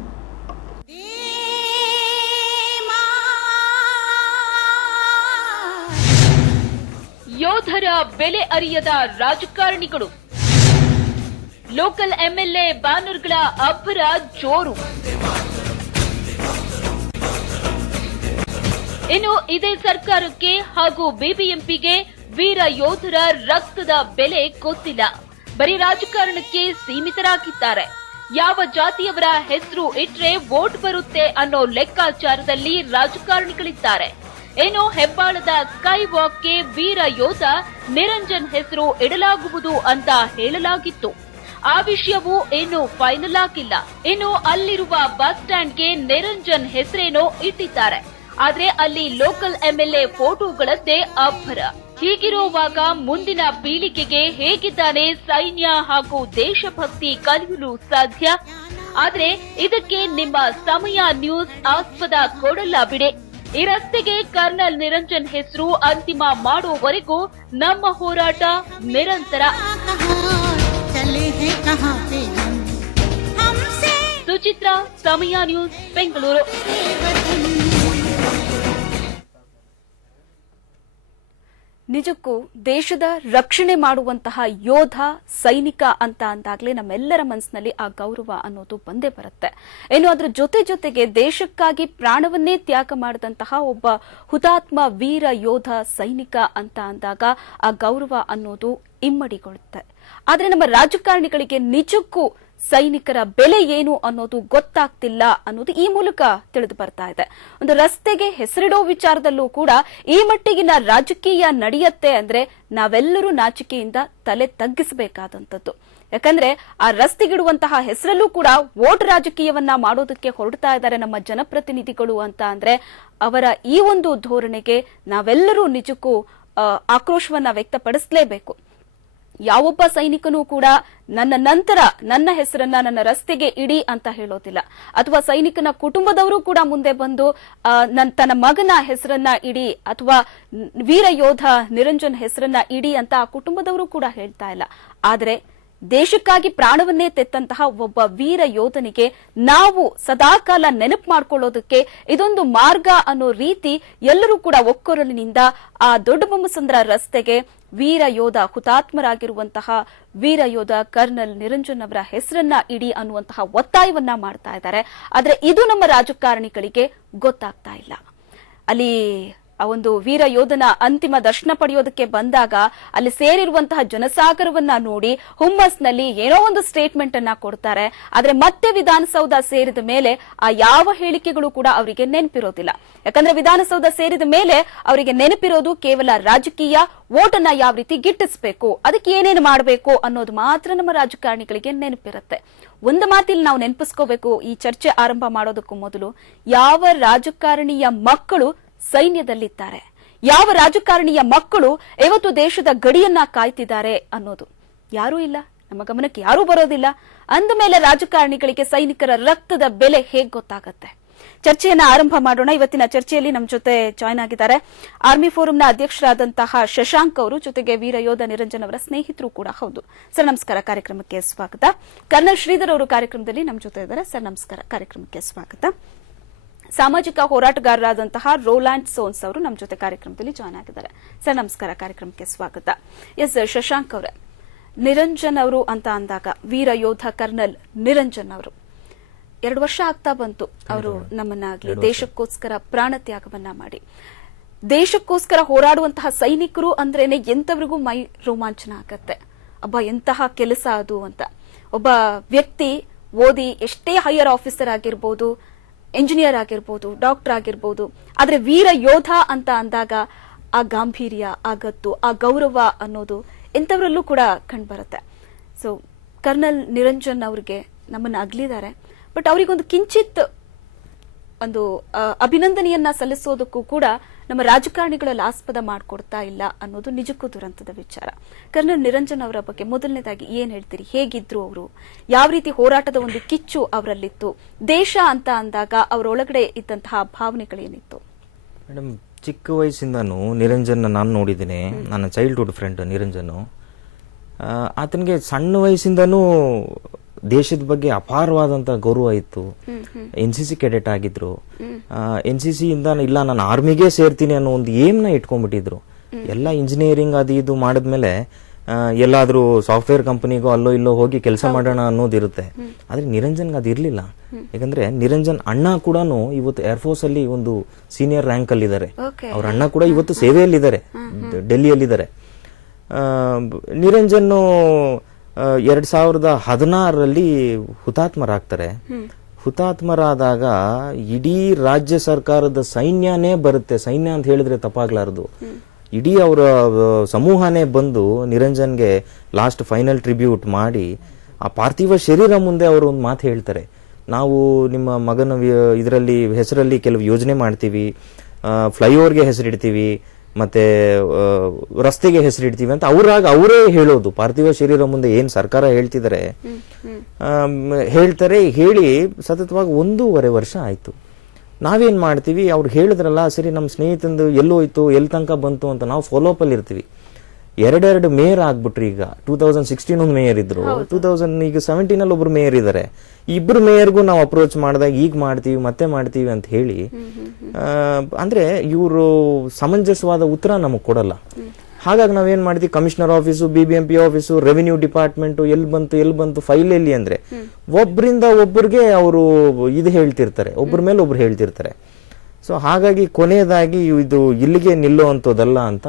ಯೋಧರ ಬೆಲೆ ಅರಿಯದ ರಾಜಕಾರಣಿಗಳು. ಲೋಕಲ್ ಎಂಎಲ್ಎ ಬ್ಯಾನರ್ಗಳ ಅಬ್ಬರ ಜೋರು. ಇನ್ನು ಇದೇ ಸರ್ಕಾರಕ್ಕೆ ಹಾಗೂ ಬಿಬಿಎಂಪಿಗೆ ವೀರ ಯೋಧರ ರಕ್ತದ ಬೆಲೆ ಗೊತ್ತಿಲ್ಲ. ಬರೀ ರಾಜಕಾರಣಕ್ಕೆ ಸೀಮಿತರಾಗಿದ್ದಾರೆ. ಯಾವ ಜಾತಿಯವರ ಹೆಸರು ಇಟ್ರೆ ವೋಟ್ ಬರುತ್ತೆ ಅನ್ನೋ ಲೆಕ್ಕಾಚಾರದಲ್ಲಿ ರಾಜಕಾರಣಿಗಳಿದ್ದಾರೆ. ಏನು ಹೆಬ್ಬಾಳದ ಸ್ಕೈ ವಾಕ್ಗೆ ವೀರ ಯೋಧ ನಿರಂಜನ್ ಹೆಸರು ಇಡಲಾಗುವುದು ಅಂತ ಹೇಳಲಾಗಿತ್ತು. ಆ ವಿಷಯವು ಇನ್ನು ಫೈನಲ್ ಆಗಿಲ್ಲ. ಇನ್ನು ಅಲ್ಲಿರುವ ಬಸ್ ಸ್ಟ್ಯಾಂಡ್ಗೆ ನಿರಂಜನ್ ಹೆಸರೇನೋ ಇಟ್ಟಿದ್ದಾರೆ. ಆದ್ರೆ ಅಲ್ಲಿ ಲೋಕಲ್ ಎಂಎಲ್ಎ ಫೋಟೋಗಳದ್ದೇ ಅಬ್ಬರ. ಹೀಗಿರುವಾಗ ಮುಂದಿನ ಪೀಳಿಗೆಗೆ ಹೇಗಿದ್ದಾನೆ ಸೈನ್ಯ ಹಾಗೂ ದೇಶಭಕ್ತಿ ಕಲಿಯಲು ಸಾಧ್ಯ? ಆದ್ರೆ ಇದಕ್ಕೆ ನಿಮ್ಮ ಸಮಯ ನ್ಯೂಸ್ ಆಸ್ಪದ ಕೊಡಲ್ಲ ಬಿಡೆ. ಈ ರಸ್ತೆಗೆ ಕರ್ನಲ್ ನಿರಂಜನ್ ಹೆಸರು ಅಂತಿಮ ಮಾಡುವವರೆಗೂ ನಮ್ಮ ಹೋರಾಟ ನಿರಂತರ. ಸುಚಿತ್ರಾ ಸಮಯ ನ್ಯೂಸ್ ಬೆಂಗಳೂರು. ನಿಜಕ್ಕೂ ದೇಶದ ರಕ್ಷಣೆ ಮಾಡುವಂತಹ ಯೋಧ, ಸೈನಿಕ ಅಂತ ಅಂದಾಗಲೇ ನಮ್ಮೆಲ್ಲರ ಮನಸ್ಸಿನಲ್ಲಿ ಆ ಗೌರವ ಅನ್ನೋದು ಬಂದೇ ಬರುತ್ತೆ. ಇನ್ನು ಅದರ ಜೊತೆ ಜೊತೆಗೆ ದೇಶಕ್ಕಾಗಿ ಪ್ರಾಣವನ್ನೇ ತ್ಯಾಗ ಮಾಡಿದಂತಹ ಒಬ್ಬ ಹುತಾತ್ಮ ವೀರ ಯೋಧ, ಸೈನಿಕ ಅಂತ ಅಂದಾಗ ಆ ಗೌರವ ಅನ್ನೋದು ಇಮ್ಮಡಿಗೊಳ್ಳುತ್ತೆ. ಆದರೆ ನಮ್ಮ ರಾಜಕಾರಣಿಗಳಿಗೆ ನಿಜಕ್ಕೂ ಸೈನಿಕರ ಬೆಲೆ ಏನು ಅನ್ನೋದು ಗೊತ್ತಾಗ್ತಿಲ್ಲ ಅನ್ನೋದು ಈ ಮೂಲಕ ತಿಳಿದು ಬರ್ತಾ ಇದೆ. ಒಂದು ರಸ್ತೆಗೆ ಹೆಸರಿಡೋ ವಿಚಾರದಲ್ಲೂ ಕೂಡ ಈ ಮಟ್ಟಿಗಿನ ರಾಜಕೀಯ ನಡೆಯತ್ತೆ ಅಂದ್ರೆ ನಾವೆಲ್ಲರೂ ನಾಚಿಕೆಯಿಂದ ತಲೆ ತಗ್ಗಿಸಬೇಕಾದಂಥದ್ದು. ಯಾಕಂದ್ರೆ ಆ ರಸ್ತೆಗಿಡುವಂತಹ ಹೆಸರಲ್ಲೂ ಕೂಡ ವೋಟ್ ರಾಜಕೀಯವನ್ನ ಮಾಡೋದಕ್ಕೆ ಹೊರಡ್ತಾ ಇದ್ದಾರೆ ನಮ್ಮ ಜನಪ್ರತಿನಿಧಿಗಳು ಅಂತ ಅಂದ್ರೆ ಅವರ ಈ ಒಂದು ಧೋರಣೆಗೆ ನಾವೆಲ್ಲರೂ ನಿಜಕ್ಕೂ ಆಕ್ರೋಶವನ್ನ ವ್ಯಕ್ತಪಡಿಸಲೇಬೇಕು. ಯಾವೊಬ್ಬ ಸೈನಿಕನೂ ಕೂಡ ನನ್ನ ನಂತರ ನನ್ನ ಹೆಸರನ್ನ ನನ್ನ ರಸ್ತೆಗೆ ಇಡಿ ಅಂತ ಹೇಳೋದಿಲ್ಲ. ಅಥವಾ ಸೈನಿಕನ ಕುಟುಂಬದವರು ಕೂಡ ಮುಂದೆ ಬಂದು ನನ್ನ ತನ್ನ ಮಗನ ಹೆಸರನ್ನ ಇಡಿ ಅಥವಾ ವೀರ ಯೋಧ ನಿರಂಜನ್ ಹೆಸರನ್ನ ಇಡಿ ಅಂತ ಆ ಕುಟುಂಬದವರು ಕೂಡ ಹೇಳ್ತಾ ಇಲ್ಲ. ಆದರೆ ದೇಶಕ್ಕಾಗಿ ಪ್ರಾಣವನ್ನೇ ತೆತ್ತಂತಹ ಒಬ್ಬ ವೀರ ಯೋಧನಿಗೆ ನಾವು ಸದಾಕಾಲ ನೆನಪು ಮಾಡಿಕೊಳ್ಳೋದಕ್ಕೆ ಇದೊಂದು ಮಾರ್ಗ ಅನ್ನೋ ರೀತಿ ಎಲ್ಲರೂ ಕೂಡ ಒಕ್ಕೊರಲಿನಿಂದ ಆ ದೊಡ್ಡ ಬೊಮ್ಮಸಂದ್ರ ರಸ್ತೆಗೆ ವೀರ ಯೋಧ ಹುತಾತ್ಮರಾಗಿರುವಂತಹ ವೀರ ಯೋಧ ಕರ್ನಲ್ ನಿರಂಜನ್ ಅವರ ಹೆಸರನ್ನ ಇಡಿ ಅನ್ನುವಂತಹ ಒತ್ತಾಯವನ್ನ ಮಾಡ್ತಾ ಇದ್ದಾರೆ. ಆದರೆ ಇದು ನಮ್ಮ ರಾಜಕಾರಣಿಗಳಿಗೆ ಗೊತ್ತಾಗ್ತಾ ಇಲ್ಲ. ಅಲ್ಲಿ ಆ ಒಂದು ವೀರ ಯೋಧನ ಅಂತಿಮ ದರ್ಶನ ಪಡೆಯೋದಕ್ಕೆ ಬಂದಾಗ ಅಲ್ಲಿ ಸೇರಿರುವಂತಹ ಜನಸಾಗರವನ್ನ ನೋಡಿ ಹುಮ್ಮಸ್ನಲ್ಲಿ ಏನೋ ಒಂದು ಸ್ಟೇಟ್ಮೆಂಟ್ ಅನ್ನ ಕೊಡ್ತಾರೆ. ಆದ್ರೆ ಮತ್ತೆ ವಿಧಾನಸೌಧ ಸೇರಿದ ಮೇಲೆ ಆ ಯಾವ ಹೇಳಿಕೆಗಳು ಕೂಡ ಅವರಿಗೆ ನೆನಪಿರೋದಿಲ್ಲ. ಯಾಕಂದ್ರೆ ವಿಧಾನಸೌಧ ಸೇರಿದ ಮೇಲೆ ಅವರಿಗೆ ನೆನಪಿರೋದು ಕೇವಲ ರಾಜಕೀಯ ಓಟನ್ನ ಯಾವ ರೀತಿ ಗಿಟ್ಟಿಸಬೇಕು, ಅದಕ್ಕೆ ಏನೇನು ಮಾಡಬೇಕು ಅನ್ನೋದು ಮಾತ್ರ ನಮ್ಮ ರಾಜಕಾರಣಿಗಳಿಗೆ ನೆನಪಿರುತ್ತೆ. ಒಂದು ಮಾತಿಲ್ಲಿ ನಾವು ನೆನಪಿಸ್ಕೋಬೇಕು, ಈ ಚರ್ಚೆ ಆರಂಭ ಮಾಡೋದಕ್ಕೂ ಮೊದಲು ಯಾವ ರಾಜಕಾರಣಿಯ ಮಕ್ಕಳು ಸೈನ್ಯದಲ್ಲಿದ್ದಾರೆ. ಯಾವ ರಾಜಕಾರಣಿಯ ಮಕ್ಕಳು ಇವತ್ತು ದೇಶದ ಗಡಿಯನ್ನ ಕಾಯ್ತಿದ್ದಾರೆ ಅನ್ನೋದು. ಯಾರೂ ಇಲ್ಲ. ನಮ್ಮ ಗಮನಕ್ಕೆ ಯಾರೂ ಬರೋದಿಲ್ಲ. ಅಂದ ಮೇಲೆ ರಾಜಕಾರಣಿಗಳಿಗೆ ಸೈನಿಕರ ರಕ್ತದ ಬೆಲೆ ಹೇಗ್ ಗೊತ್ತಾಗುತ್ತೆ? ಚರ್ಚೆಯನ್ನ ಆರಂಭ ಮಾಡೋಣ. ಇವತ್ತಿನ ಚರ್ಚೆಯಲ್ಲಿ ನಮ್ಮ ಜೊತೆ ಜಾಯ್ನ್ ಆಗಿದ್ದಾರೆ. ಆರ್ಮಿ ಫೋರಂನ ಅಧ್ಯಕ್ಷರಾದಂತಹ ಶಶಾಂಕ್ ಅವರು, ಜೊತೆಗೆ ವೀರ ಯೋಧ ನಿರಂಜನ್ ಅವರ ಸ್ನೇಹಿತರು ಕೂಡ ಹೌದು. ಸರ್, ನಮಸ್ಕಾರ. ಕಾರ್ಯಕ್ರಮಕ್ಕೆ ಸ್ವಾಗತ. ಕರ್ನಲ್ ಶ್ರೀಧರ್ ಅವರು ಕಾರ್ಯಕ್ರಮದಲ್ಲಿ ನಮ್ಮ ಜೊತೆ ಇದ್ದಾರೆ. ಸರ್, ನಮಸ್ಕಾರ. ಕಾರ್ಯಕ್ರಮಕ್ಕೆ ಸ್ವಾಗತ. ಸಾಮಾಜಿಕ ಹೋರಾಟಗಾರರಾದಂತಹ ರೋಲ್ಯಾಂಡ್ ಸೋನ್ಸ್ ಅವರು ನಮ್ಮ ಜೊತೆ ಕಾರ್ಯಕ್ರಮದಲ್ಲಿ ಜಾಯ್ನ್ ಆಗಿದ್ದಾರೆ. ಸರ್ ನಮಸ್ಕಾರ. ಕಾರ್ಯಕ್ರಮಕ್ಕೆ ಸ್ವಾಗತ. ಎಸ್ ಶಶಾಂಕ್ ಅವರೇ ನಿರಂಜನ್ ಅವರು ಅಂತ ಅಂದಾಗ ವೀರ ಯೋಧ ಕರ್ನಲ್ ನಿರಂಜನ್ ಅವರು. ಎರಡು ವರ್ಷ ಆಗ್ತಾ ಬಂತು. ಅವರು ನಮ್ಮನ್ನಾಗ್ಲಿ ದೇಶಕ್ಕೋಸ್ಕರ ಪ್ರಾಣ ತ್ಯಾಗವನ್ನ ಮಾಡಿ. ದೇಶಕ್ಕೋಸ್ಕರ ಹೋರಾಡುವಂತಹ ಸೈನಿಕರು ಅಂದ್ರೇನೆ ಎಂತವ್ರಿಗೂ ಮೈ ರೋಮಾಂಚನ ಆಗತ್ತೆ. ಅಬ್ಬ ಎಂತಹ ಕೆಲಸ ಅದು ಅಂತ. ಒಬ್ಬ ವ್ಯಕ್ತಿ ಓದಿ ಎಷ್ಟೇ ಹೈಯರ್ ಆಫೀಸರ್ ಆಗಿರ್ಬೋದು ಎಂಜಿನಿಯರ್ ಆಗಿರ್ಬೋದು, ಡಾಕ್ಟರ್ ಆಗಿರ್ಬೋದು, ಆದರೆ ವೀರ ಯೋಧ ಅಂತ ಅಂದಾಗ ಆ ಗಾಂಭೀರ್ಯ, ಆ ಗತ್ತು ಆ ಗೌರವ ಅನ್ನೋದು ಇಂಥವರಲ್ಲೂ ಕೂಡ ಕಂಡುಬರುತ್ತೆ. ಸೊ ಕರ್ನಲ್ ನಿರಂಜನ್ ಅವ್ರಿಗೆ ನಮ್ಮನ್ನ ಅಗ್ಲಿದ್ದಾರೆ. ಬಟ್ ಅವರಿಗೊಂದು ಕಿಂಚಿತ್ ಒಂದು ಅಭಿನಂದನೆಯನ್ನ ಸಲ್ಲಿಸೋದಕ್ಕೂ ಕೂಡ ನಮ್ಮ ರಾಜಕಾರಣಿಗಳಲ್ಲಿ ಆಸ್ಪದ ಮಾಡಿಕೊಡ್ತಾ ಇಲ್ಲ ಅನ್ನೋದು ನಿಜಕ್ಕೂ ದುರಂತದ ವಿಚಾರ. ಕರ್ನಲ್ ನಿರಂಜನ್ ಅವರ ಬಗ್ಗೆ ಮೊದಲನೇದಾಗಿ ಏನ್ ಹೇಳ್ತೀರಿ? ಹೇಗಿದ್ರು ಅವರು? ಯಾವ ರೀತಿ ಹೋರಾಟದ ಒಂದು ಕಿಚ್ಚು ಅವರಲ್ಲಿತ್ತು? ದೇಶ ಅಂತ ಅಂದಾಗ ಅವರೊಳಗಡೆ ಇದ್ದಂತಹ ಭಾವನೆಗಳೇನಿತ್ತು? ಮೇಡಮ್ ಚಿಕ್ಕ ವಯಸ್ಸಿಂದನೂ ನಿರಂಜನ್ ನಾನು ನೋಡಿದ್ದೀನಿ. ನನ್ನ ಚೈಲ್ಡ್ಹುಡ್ ಫ್ರೆಂಡ್ ನಿರಂಜನು ಆತನಿಗೆ ಸಣ್ಣ ವಯಸ್ಸಿಂದನೂ ದೇಶದ ಬಗ್ಗೆ ಅಪಾರವಾದಂತ ಗೌರವ ಇತ್ತು. ಎನ್ ಸಿ ಸಿ ಕೆಡೆಟ್ ಆಗಿದ್ರು. ಎನ್ ಸಿ ಸಿ ಇಂದ ಇಲ್ಲ ನಾನು ಆರ್ಮಿಗೆ ಸೇರ್ತೀನಿ ಅನ್ನೋ ಒಂದು ಏಮ್ನ ಇಟ್ಕೊಂಡ್ಬಿಟ್ಟಿದ್ರು. ಎಲ್ಲ ಇಂಜಿನಿಯರಿಂಗ್ ಅದು ಇದು ಮಾಡಿದ್ಮೇಲೆ ಎಲ್ಲಾದ್ರೂ ಸಾಫ್ಟ್ವೇರ್ ಕಂಪನಿಗೋ ಅಲ್ಲೋ ಇಲ್ಲೋ ಹೋಗಿ ಕೆಲಸ ಮಾಡೋಣ ಅನ್ನೋದಿರುತ್ತೆ ಆದ್ರೆ ನಿರಂಜನ್ಗೆ ಅದು ಇರಲಿಲ್ಲ. ಯಾಕಂದ್ರೆ ನಿರಂಜನ್ ಅಣ್ಣ ಕೂಡ ಇವತ್ತು ಏರ್ಫೋರ್ಸ್ ಅಲ್ಲಿ ಒಂದು ಸೀನಿಯರ್ ರ್ಯಾಂಕ್ ಅಲ್ಲಿ ಇದ್ದಾರೆ. ಅವ್ರ ಅಣ್ಣ ಕೂಡ ಇವತ್ತು ಸೇವೆಯಲ್ಲಿದ್ದಾರೆ. ಡೆಲ್ಲಿಯಲ್ಲಿದ್ದಾರೆ. ನಿರಂಜನ್ ಎರಡ್ ಸಾವಿರದ ಹದಿನಾರರಲ್ಲಿ ಹುತಾತ್ಮರಾಗ್ತಾರೆ. ಹುತಾತ್ಮರಾದಾಗ ಇಡೀ ರಾಜ್ಯ ಸರ್ಕಾರದ ಸೈನ್ಯನೇ ಬರುತ್ತೆ. ಸೈನ್ಯ ಅಂತ ಹೇಳಿದ್ರೆ ತಪ್ಪಾಗ್ಲಾರ್ದು. ಇಡೀ ಅವರ ಸಮೂಹನೇ ಬಂದು ನಿರಂಜನ್ಗೆ ಲಾಸ್ಟ್ ಫೈನಲ್ ಟ್ರಿಬ್ಯೂಟ್ ಮಾಡಿ ಆ ಪಾರ್ಥಿವ ಶರೀರ ಮುಂದೆ ಅವರು ಒಂದು ಮಾತು ಹೇಳ್ತಾರೆ. ನಾವು ನಿಮ್ಮ ಮಗನ ಇದರಲ್ಲಿ ಹೆಸರಲ್ಲಿ ಕೆಲವು ಯೋಜನೆ ಮಾಡ್ತೀವಿ. ಫ್ಲೈಓವರ್ಗೆ ಹೆಸರಿಡ್ತೀವಿ. ಮತ್ತೆ ರಸ್ತೆಗೆ ಹೆಸರಿಡ್ತೀವಿ ಅಂತ ಅವ್ರಾಗ ಅವರೇ ಹೇಳೋದು. ಪಾರ್ಥಿವ ಶರೀರ ಮುಂದೆ ಏನ್ ಸರ್ಕಾರ ಹೇಳ್ತಿದ್ದಾರೆ ಹೇಳ್ತಾರೆ ಹೇಳಿ ಸತತವಾಗಿ ಒಂದೂವರೆ ವರ್ಷ ಆಯ್ತು. ನಾವೇನ್ ಮಾಡ್ತೀವಿ ಅವ್ರು ಹೇಳಿದ್ರಲ್ಲ ಸರಿ ನಮ್ಮ ಸ್ನೇಹಿತಂದು ಎಲ್ಲೋಯ್ತು ಎಲ್ಲಿ ತನಕ ಬಂತು ಅಂತ ನಾವು ಫಾಲೋಅಪ್ ಅಲ್ಲಿ ಇರ್ತೀವಿ ಎರಡೆರಡು ಮೇಯರ್ ಆಗ್ಬಿಟ್ರು ಈಗ. ಟೂ ತೌಸಂಡ್ ಸಿಕ್ಸ್ಟೀನ್ ಒಂದು ಮೇಯರ್ ಇದ್ರು. ಟೂ ತೌಸಂಡ್ ಈಗ ಸೆವೆಂಟೀನ್ ಅಲ್ಲಿ ಒಬ್ರು ಮೇಯರ್ ಇದ್ದಾರೆ ಇಬ್ರು ಮೇಯರ್ಗೂ ನಾವು ಅಪ್ರೋಚ್ ಮಾಡಿದಾಗ ಈಗ ಮಾಡ್ತೀವಿ ಮತ್ತೆ ಮಾಡ್ತೀವಿ ಅಂತ ಹೇಳಿ ಅಂದ್ರೆ ಇವರು ಸಮಂಜಸವಾದ ಉತ್ತರ ನಮಗೆ ಕೊಡಲ್ಲ. ಹಾಗಾಗಿ ನಾವೇನ್ ಮಾಡ್ತೀವಿ commissioner office B B M P office revenue department ಎಲ್ಲಿ ಬಂತು ಎಲ್ಲಿ ಬಂತು ಫೈಲ್ ಎಲ್ಲಿ ಅಂದ್ರೆ ಒಬ್ಬರಿಂದ ಒಬ್ಬರಿಗೆ ಅವರು ಇದು ಹೇಳ್ತಿರ್ತಾರೆ. ಒಬ್ಬರ ಮೇಲೆ ಒಬ್ರು ಹೇಳ್ತಿರ್ತಾರೆ. ಸೊ ಹಾಗಾಗಿ ಕೊನೆಯದಾಗಿ ಇದು ಇಲ್ಲಿಗೆ ನಿಲ್ಲುವಂಥದ್ದಲ್ಲ ಅಂತ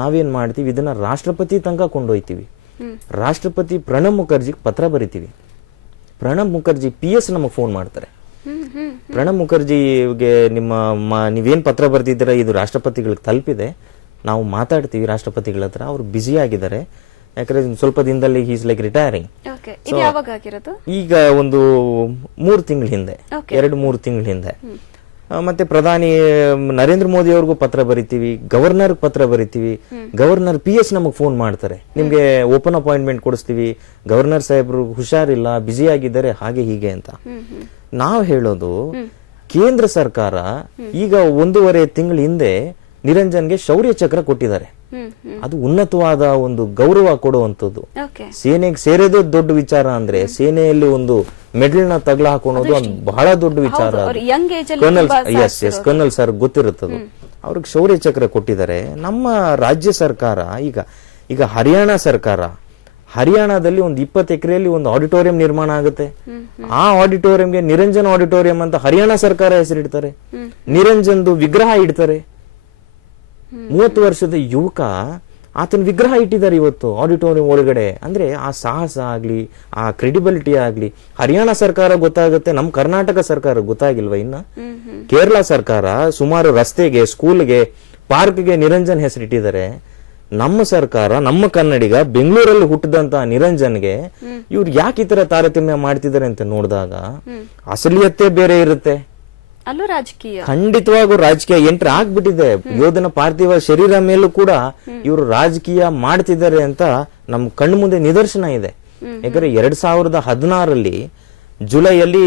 ನಾವೇನ್ ಮಾಡ್ತೀವಿ? ಇದನ್ನ ರಾಷ್ಟ್ರಪತಿ ತನಕ ಕೊಂಡೊಯ್ತೀವಿ. ರಾಷ್ಟ್ರಪತಿ ಪ್ರಣಬ್ ಮುಖರ್ಜಿಗೆ ಪತ್ರ ಬರಿತೀವಿ. ಪ್ರಣಬ್ ಮುಖರ್ಜಿ ಪಿ ಎಸ್ ನಮಗೆ ಫೋನ್ ಮಾಡ್ತಾರೆ. ಪ್ರಣಬ್ ಮುಖರ್ಜಿಗೆ ನಿಮ್ಮ ನೀವೇನ್ ಪತ್ರ ಬರ್ದಿದ್ದೀರಾ? ಇದು ರಾಷ್ಟ್ರಪತಿಗಳಿಗೆ ತಲುಪಿದೆ. ನಾವು ಮಾತಾಡ್ತೀವಿ ರಾಷ್ಟ್ರಪತಿಗಳ ಹತ್ರ. ಅವ್ರು ಬ್ಯುಸಿ ಆಗಿದ್ದಾರೆ. ಯಾಕಂದ್ರೆ ಸ್ವಲ್ಪ ದಿನದಲ್ಲಿ ಈಸ್ ಲೈಕ್ ರಿಟೈರಿಂಗ್ ಈಗ ಒಂದು ಮೂರು ತಿಂಗಳ ಹಿಂದೆ. ಎರಡು ಮೂರು ತಿಂಗಳ ಹಿಂದೆ. ಮತ್ತೆ ಪ್ರಧಾನಿ ನರೇಂದ್ರ ಮೋದಿ ಅವ್ರಿಗೂ ಪತ್ರ ಬರಿತೀವಿ, ಗವರ್ನರ್ ಪತ್ರ ಬರಿತೀವಿ. ಗವರ್ನರ್ ಪಿ ಎಸ್ ನಮಗೆ ಫೋನ್ ಮಾಡ್ತಾರೆ. ನಿಮ್ಗೆ ಓಪನ್ ಅಪಾಯಿಂಟ್ಮೆಂಟ್ ಕೊಡಿಸ್ತೀವಿ. ಗವರ್ನರ್ ಸಾಹೇಬ್ರು ಹುಷಾರಿಲ್ಲ ಬ್ಯುಸಿ ಆಗಿದ್ದಾರೆ, ಹಾಗೆ ಹೀಗೆ ಅಂತ. ನಾವು ಹೇಳೋದು, ಕೇಂದ್ರ ಸರ್ಕಾರ ಈಗ ಒಂದೂವರೆ ತಿಂಗಳ ಹಿಂದೆ ನಿರಂಜನ್ಗೆ ಶೌರ್ಯ ಚಕ್ರ ಕೊಟ್ಟಿದ್ದಾರೆ. ಅದು ಉನ್ನತವಾದ ಒಂದು ಗೌರವ ಕೊಡುವಂತದ್ದು ಓಕೆ ಸೇನೆಗೆ ಸೇರೋದೇ ದೊಡ್ಡ ವಿಚಾರ ಅಂದ್ರೆ ಸೇನೆಯಲ್ಲಿ ಒಂದು ಮೆಡಲ್ನ ತಗಲ ಹಾಕೊಳೋದು ಒಂದು ಬಹಳ ದೊಡ್ಡ ವಿಚಾರ colonel S S colonel sir ಗೊತ್ತಿರುತ್ತದು. ಅವ್ರಿಗೆ ಶೌರ್ಯ ಚಕ್ರ ಕೊಟ್ಟಿದ್ದಾರೆ. ನಮ್ಮ ರಾಜ್ಯ ಸರ್ಕಾರ ಈಗ ಈಗ ಹರಿಯಾಣ ಸರ್ಕಾರ ಹರಿಯಾಣದಲ್ಲಿ ಒಂದು ಇಪ್ಪತ್ತು ಎಕರೆಯಲ್ಲಿ ಒಂದು ಆಡಿಟೋರಿಯಂ ನಿರ್ಮಾಣ ಆಗುತ್ತೆ. ಆ ಆಡಿಟೋರಿಯಂಗೆ ನಿರಂಜನ್ ಆಡಿಟೋರಿಯಂ ಅಂತ ಹರಿಯಾಣ ಸರ್ಕಾರ ಹೆಸರಿಡ್ತಾರೆ. ನಿರಂಜನ್ದು ವಿಗ್ರಹ ಇಡ್ತಾರೆ. ಮೂವತ್ತು ವರ್ಷದ ಯುವಕ ಆತನ ವಿಗ್ರಹ ಇಟ್ಟಿದ್ದಾರೆ ಇವತ್ತು ಆಡಿಟೋರಿಯಂ ಒಳಗಡೆ. ಅಂದ್ರೆ ಆ ಸಾಹಸ ಆಗ್ಲಿ ಆ ಕ್ರೆಡಿಬಿಲಿಟಿ ಆಗ್ಲಿ ಹರಿಯಾಣ ಸರ್ಕಾರ ಗೊತ್ತಾಗುತ್ತೆ ನಮ್ಮ ಕರ್ನಾಟಕ ಸರ್ಕಾರ ಗೊತ್ತಾಗಿಲ್ವಾ ಇನ್ನ? ಕೇರಳ ಸರ್ಕಾರ ಸುಮಾರು ರಸ್ತೆಗೆ ಸ್ಕೂಲ್ಗೆ ಪಾರ್ಕ್ಗೆ ನಿರಂಜನ್ ಹೆಸರಿಟ್ಟಿದ್ದಾರೆ ನಮ್ಮ ಸರ್ಕಾರ ನಮ್ಮ ಕನ್ನಡಿಗ ಬೆಂಗಳೂರಲ್ಲಿ ಹುಟ್ಟಿದಂತ ನಿರಂಜನ್ಗೆ ಇವ್ರು ಯಾಕೆ ಈ ತರ ತಾರತಮ್ಯ ಮಾಡ್ತಿದ್ದಾರೆ ಅಂತ ನೋಡಿದಾಗ ಅಸಲಿಯತ್ತೇ ಬೇರೆ ಇರುತ್ತೆ. ಅಲ್ಲೂ ರಾಜಕೀಯ. ಖಂಡಿತವಾಗೂ ರಾಜಕೀಯ ಎಂಟ್ರಿ ಆಗ್ಬಿಟ್ಟಿದೆ. ಯೋಧನ ಪಾರ್ಥಿವ ಶರೀರ ಮೇಲೂ ಕೂಡ ಇವರು ರಾಜಕೀಯ ಮಾಡ್ತಿದ್ದಾರೆ ಅಂತ ನಮ್ ಕಣ್ಣು ಮುಂದೆ ನಿದರ್ಶನ ಇದೆ. ಯಾಕಂದ್ರೆ ಎರಡ್ ಸಾವಿರದ ಹದಿನಾರಲ್ಲಿ ಜುಲೈಯಲ್ಲಿ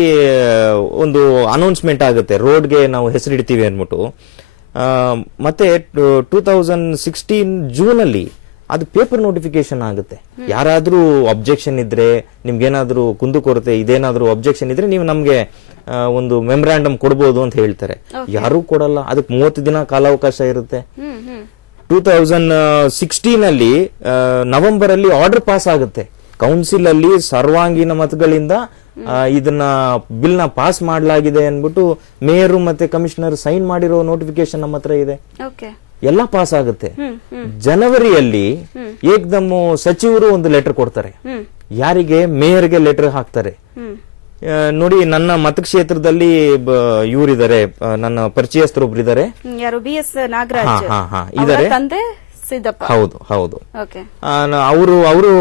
ಒಂದು ಅನೌನ್ಸ್ಮೆಂಟ್ ಆಗುತ್ತೆ. ರೋಡ್ಗೆ ನಾವು ಹೆಸರಿಡ್ತೀವಿ ಅಂದ್ಬಿಟ್ಟು. ಮತ್ತೆ ಟೂ ತೌಸಂಡ್ ಸಿಕ್ಸ್ಟೀನ್ ಜೂನ್ ಅಲ್ಲಿ ಅದು ಪೇಪರ್ ನೋಟಿಫಿಕೇಶನ್ ಆಗುತ್ತೆ. ಯಾರಾದ್ರೂ ಅಬ್ಜೆಕ್ಷನ್ ಇದ್ರೆ ನಿಮ್ಗೇನಾದ್ರೂ ಕುಂದುಕೊರತೆ ಇದೇನಾದ್ರೂ ಅಬ್ಜೆಕ್ಷನ್ ಇದ್ರೆ ನೀವು ನಮ್ಗೆ ಒಂದು ಮೆಮೊರಾಂಡಮ್ ಕೊಡ್ಬೋದು ಅಂತ ಹೇಳ್ತಾರೆ. ಯಾರೂ ಕೊಡಲ್ಲ. ಅದಕ್ಕೆ ಮೂವತ್ತು ದಿನ ಕಾಲಾವಕಾಶ ಇರುತ್ತೆ. ಟೂ ತೌಸಂಡ್ ಸಿಕ್ಸ್ಟೀನ್ ಅಲ್ಲಿ ನವೆಂಬರ್ ಅಲ್ಲಿ ಆರ್ಡರ್ ಪಾಸ್ ಆಗುತ್ತೆ. ಕೌನ್ಸಿಲ್ ಅಲ್ಲಿ ಸರ್ವಾಂಗೀಣ ಮತಗಳಿಂದ ಇದನ್ನ ಬಿಲ್ನ ಪಾಸ್ ಮಾಡಲಾಗಿದೆ ಅನ್ಬಿಟ್ಟು ಮೇಯರ್ ಮತ್ತೆ ಕಮಿಷನರ್ ಸೈನ್ ಮಾಡಿರೋ ನೋಟಿಫಿಕೇಶನ್ ನಮ್ಮ ಹತ್ರ ಇದೆ. ಓಕೆ ಎಲ್ಲ ಪಾಸ್ ಆಗುತ್ತೆ. ಜನವರಿಯಲ್ಲಿ ಏಕ್ದಮ್ ಸಚಿವರು ಒಂದು ಲೆಟರ್ ಕೊಡ್ತಾರೆ. ಯಾರಿಗೆ? ಮೇಯರ್ಗೆ ಲೆಟರ್ ಹಾಕ್ತಾರೆ. ನೋಡಿ ನನ್ನ ಮತಕ್ಷೇತ್ರದಲ್ಲಿ ಇವರಿದ್ದಾರೆ. ನನ್ನ ಪರಿಚಯಸ್ಥರೊಬ್ರು ಇದ್ದಾರೆ. ಇದಾರೆ. ತಂದೆ? ಸಿದ್ದಪ್ಪ. ಹೌದು ಹೌದು. ಓಕೆ. ಅವರು ಅವರು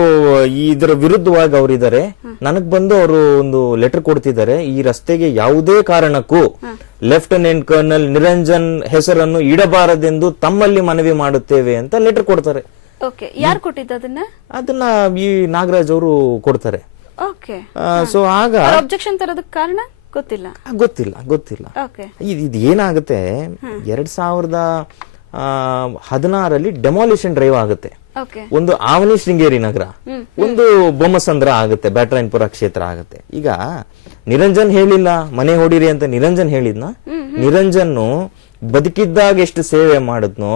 ಇದರ ವಿರುದ್ಧವಾಗಿ ಅವರಿದ್ದಾರೆ ನನಗ್ ಬಂದು ಅವರು ಒಂದು ಲೆಟರ್ ಕೊಡ್ತಿದ್ದಾರೆ. ಈ ರಸ್ತೆಗೆ ಯಾವುದೇ ಕಾರಣಕ್ಕೂ ಲೆಫ್ಟಿನೆಂಟ್ ಕರ್ನಲ್ ನಿರಂಜನ್ ಹೆಸರನ್ನು ಇಡಬಾರದೆಂದು ತಮ್ಮಲ್ಲಿ ಮನವಿ ಮಾಡುತ್ತೇವೆ ಅಂತ ಲೆಟರ್ ಕೊಡ್ತಾರೆ. ಯಾರು ಕೊಟ್ಟಿದ್ದ ಅದನ್ನ? ಅದನ್ನ ಈ ನಾಗರಾಜ್ ಅವರು ಕೊಡ್ತಾರೆ. ಸೊ ಆಗ ಅಬ್ಜೆಕ್ಷನ್ ತರೋದಕ್ಕೆ ಕಾರಣ? ಗೊತ್ತಿಲ್ಲ. ಗೊತ್ತಿಲ್ಲ ಗೊತ್ತಿಲ್ಲ. ಇದು ಏನಾಗುತ್ತೆ? ಎರಡ್ ಸಾವಿರದ ಹದಿನಾರಲ್ಲಿ ಡೆಮಾಲಿಷನ್ ಡ್ರೈವ್ ಆಗುತ್ತೆ. ಒಂದು ಆವನಿ ಶೃಂಗೇರಿ ನಗರ. ಒಂದು ಬೊಮ್ಮಸಂದ್ರ ಆಗುತ್ತೆ ಬ್ಯಾಟ್ರಾಯನ್ಪುರ ಕ್ಷೇತ್ರ ಆಗುತ್ತೆ. ಈಗ ನಿರಂಜನ್ ಹೇಳಿಲ್ಲ ಮನೆ ಹೊಡಿರಿ ಅಂತ ನಿರಂಜನ್ ಹೇಳಿದ್ನ? ನಿರಂಜನ್ ಬದುಕಿದ್ದಾಗ ಎಷ್ಟು ಸೇವೆ ಮಾಡಿದ್ನೋ